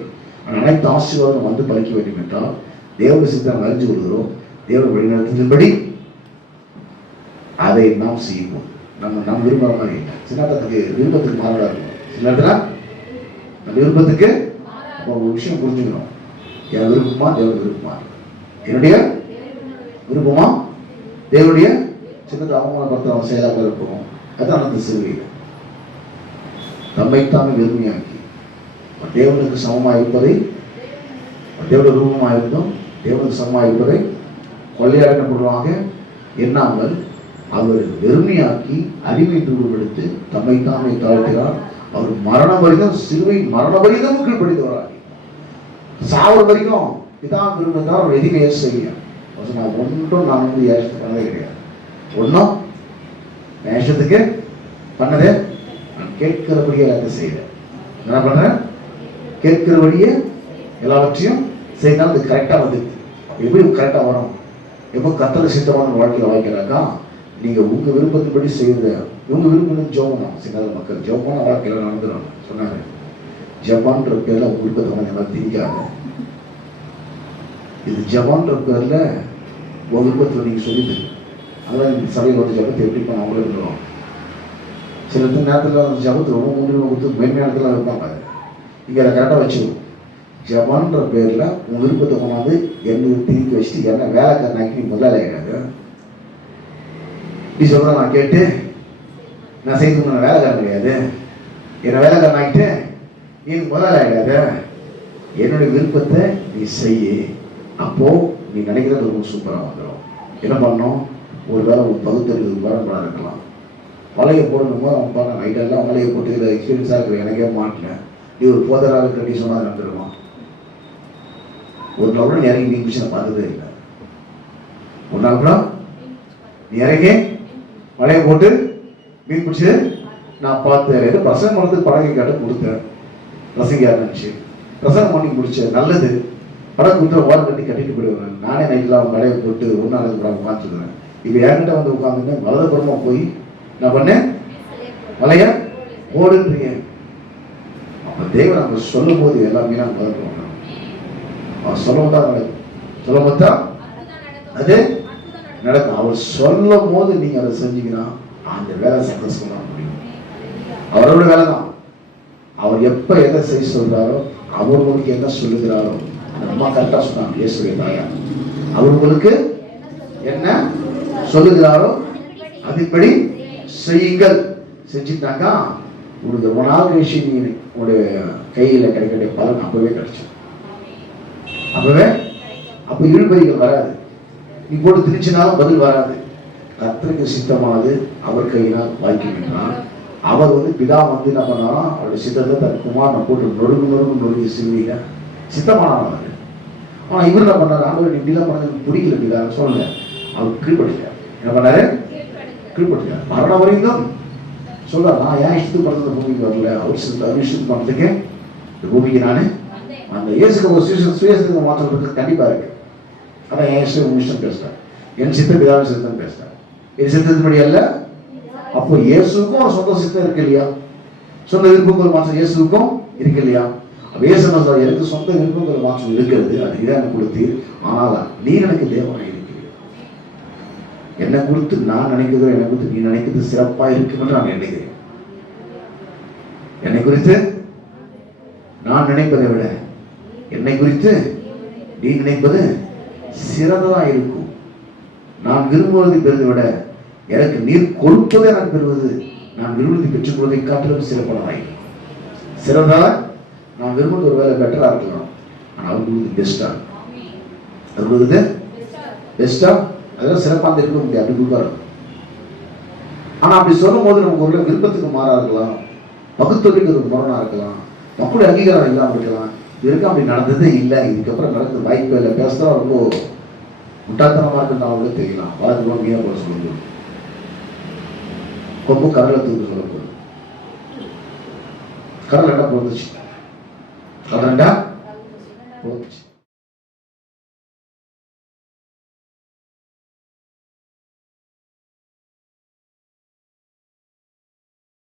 அனைத்து ஆசீர்வாதம் வந்து பலிக்க வேண்டும் என்றால் தேவனுடைய சித்தம் அறிஞ்சு கொள்கிறோம். தேவன் வழிநடத்தின்படி அதை நாம் செய்வோம். நம்ம விரும்புகிற மாதிரி இல்லை. சில நேரத்துக்கு விருப்பத்துக்கு மாறாக இருக்கும். சில நேரத்தில் நம்ம விருப்பத்துக்கு ஒரு விஷயம் புரிஞ்சுக்கணும். என் விருப்பமா தேவனுடைய விருப்பமா? என்னுடைய விருப்பமா தேவனுடைய சின்னத்தை அவமானப்படுத்த செயலாக இருக்கணும். அதுதான் அந்த சிலுவையில் தம்மைத்தாமே வெறுமையாக்கி தேவனுக்கு சமமாக இருப்பதை தேவனுடைய ரூபமாக இருந்தும் தேவனுக்கு சமமாக இருப்பதை கொள்ளையாடப்படுவாக எண்ணாமல் அவர் வெறுமையாக்கி அடிமை தூர்வெடுத்து தம்மைத்தாமே தாழ்த்தினார். அவர் மரணம் வரைக்கும் சிலுவை மரண வரைக்கும் கீழ்படித்தவராகி சாவர வரைக்கும் இதான் விரும்பினார். அவர் எதுவுமே செய்ய ஒன்றும் நான் வந்து ஏசத்துக்கு பண்ணதே கிடையாது. ஒன்றும் ஏசத்துக்கு பண்ணதே நான் கேட்கிறபடியே எல்லாத்தையும் செய்யறேன். என்ன பண்றேன்? கேட்கிறபடியே எல்லாவற்றையும் செய்தால் அது கரெக்டாக வந்துடுது. எப்படி கரெக்டாக வரும்? எப்போ கத்தல சித்தமான வாழ்க்கையில் வாய்க்கிறாக்கா நீங்க உங்க விருப்பத்தின்படி செய்யறது. உங்க விருப்பம் ஜோபம் தான். சின்ன மக்கள் ஜோபான வாழ்க்கையில நடந்துடும் சொன்னாரு. ஜப்பான்ற பேர்ல உங்க விருப்பத்தை வந்து திணிக்காது. இது ஜப்பான்ற பேர்ல உங்க விருப்பத்தில் நீங்க சொல்லிட்டு அதான் இந்த சபையில் வந்து ஜபத்தை எப்படி பண்ண அவங்களே இருந்துடும். சில நேரத்தில் ஜபத்தை ரொம்ப முன்னுரிமை கொடுத்து மேன்மையானதெல்லாம் இருப்பாங்க. இங்கே அதை கரெக்டாக வச்சுக்கணும். ஜபான்ற பேரில் உங்கள் விருப்பத்தை கொண்டாந்து என்னை திருப்பி வச்சுட்டு என்ன வேலைக்காரனாக்கி நீ முதலாளி ஆகிடாது. இப்படி சொல்கிற நான் கேட்டு நான் செய்து நான் வேலைக்காரன் கிடையாது. என்னை வேலைக்காரன் ஆகிட்டு நீ முதலாளி ஆகிடாத. என்னுடைய விருப்பத்தை நீ செய்ய. அப்போது நீ நினைக்கிறது ரொம்ப சூப்பராக வந்துடும். என்ன பண்ணணும்? ஒரு வேலை ஒரு பகுத்தறிவு வரப்படாத இருக்கலாம். வலையை போடணுமோ அவன் பண்ண நைட்டெல்லாம் வலையை போட்டு இதில் எக்ஸ்பீரியன்ஸாக இருக்கிற எனக்கே மாட்டல. நீ ஒரு போதராக இருக்கிற நீ சொன்னால் நடந்துருவான். ஒரு நாள் கூட இறங்கி மீன் பிடிச்சி நான் பார்த்ததே இல்லை. ஒரு நாள் கூட நீ இறங்கி வலையை போட்டு மீன் பிடிச்சி நான் பார்த்தேன். பிரசங்கம் பண்ணுறதுக்கு படகை கேட்ட கொடுத்தேன். பிரசங்க இருந்துச்சு. பிரசங்கம் பண்ணி முடிச்சேன். நல்லது படம் கொடுத்து ஓரம் கட்டி கட்டிட்டு போயிடுவேன். நானே நைட்லாம் வலையை போட்டு ஒரு நாளைக்கு கூட உட்காந்துருக்கிறேன். இப்போ என்கிட்ட வந்து உட்காந்துட்டு வலதுபுறமாக போய் நான் பண்ணேன் வலைய ஓடுன்றீங்க. அப்போ தேவன் நம்ம சொல்லும் போது எல்லாமே நான் முதல் அவர் சொல்லும் தான் நடக்கும். சொல்லும் போது தான் அது நடக்கும். அவர் சொல்லும் போது நீங்க அதை செஞ்சீங்கன்னா அந்த வேலை சக்சஸ்ஃபுல்லாக முடியும். அவரோட வேலை தான். அவர் எப்ப எதை செய்ய சொல்றாரோ, அவர்களுக்கு என்ன சொல்லுகிறாரோ, அந்த அம்மா கரெக்டா சொன்னாங்க, இயேசுடைய தாயார். அவர்களுக்கு என்ன சொல்லுகிறாரோ அதன்படி செய்யுங்கள். செஞ்சுட்டாங்க. உனக்கு ரொம்ப நாள் கழிச்சு நீ உங்களுடைய கையில கிடைக்கிற பலன் அப்பவே கிடைச்சு. அப்ப இழுபறிகள் வராது. நீ போட்டு திணிச்சினாலும் பதில் வராது. கர்த்தருக்கு சித்தமானது அவர் கையினால் வாய்க்கின்றான். அவர் பிதா என்ன பண்ணாலும் அவருடைய சித்தத்தை தன் குமாரனை போட்டு நொறுங்கு சிறுவியில சித்தமானவர். ஆனா இவர் என்ன பண்ணாரு, ஆண்டவர் இப்படிலாம் பண்ணது பிடிக்கல பிதா சொல்லல. அவர் கீழ்படுத்தார். என்ன பண்ணாரு? கீழ்படுத்தார். மரணம் வரைக்கும் சொல்ல, நான் ஏன் இஷ்டத்துக்கு பண்றது பூமிக்கு வரல, அவர் இஷ்டத்துக்கு பண்றதுக்கு இந்த பூமிக்கு நானு அந்த இயேசுக்கு ஒரு சுயசத்துக்கு மாற்றத்துக்கு கண்டிப்பா இருக்கு. அதான் என் இஷ்டம் பேசுறேன், என் சித்தம் பிதாவின் சித்தம் பேசுறேன். என் சித்தத்தின்படி அல்ல. அப்போ இயேசுக்கும் ஒரு சொந்த சித்தம் இருக்கு இல்லையா? சொந்த விருப்பங்கள் மாற்றம் இயேசுக்கும் இருக்கு இல்லையா? இயேசு எனக்கு சொந்த விருப்பங்கள் மாற்றம் இருக்கிறது, அது இதை எனக்கு கொடுத்து, ஆனால் நீ எனக்கு தேவனாக இருக்கிறீர். என்னை குறித்து நான் நினைக்கிறேன், என்னை குறித்து நீ நினைக்கிறது சிறப்பா இருக்கும் என்று நான் நினைக்கிறேன். என்னை குறித்து நான் நினைப்பதை விட என்னை குறித்து நீ நினைப்பது சிறந்ததா இருக்கும். நான் விரும்புவதை பெறுவதை விட எனக்கு நீர் கொடுப்பதை நான் பெறுவது, நான் விரும்புவதை பெற்றுக் கொள்வதை காட்டிலும் சிறப்பானதாய் சிறந்தா. நான் விரும்புவது ஒரு வேலை பெட்டரா இருக்கலாம், ஆனால் அவங்களுக்கு பெஸ்டா, அவங்களுக்கு பெஸ்டா, அதெல்லாம் சிறப்பாக இருக்க முடியாது. அப்படி கொடுக்காரு. ஆனா அப்படி சொல்லும் போது நமக்கு ஒரு விருப்பத்துக்கு மாறா இருக்கலாம், பகுத்தொழிலுக்கு ஒரு முரணா இருக்கலாம், மக்களுடைய அங்கீகாரம் இல்லாமல் இருக்கலாம். இதுக்கு அப்படி நடந்ததே இல்லை, இதுக்கப்புறம் நடந்த வாய்ப்பு இல்லை, பேசுறா ரொம்ப முட்டாத்தனமா இருக்குன்னு அவங்களுக்கு தெரியலாம். வாழ்க்கை மீனா போட சொல்லுங்க, ரொம்ப கடலை தூக்கு சொல்லக்கூடாது. கடல் என்ன போந்துச்சு, கடல் என்ன போந்துச்சு.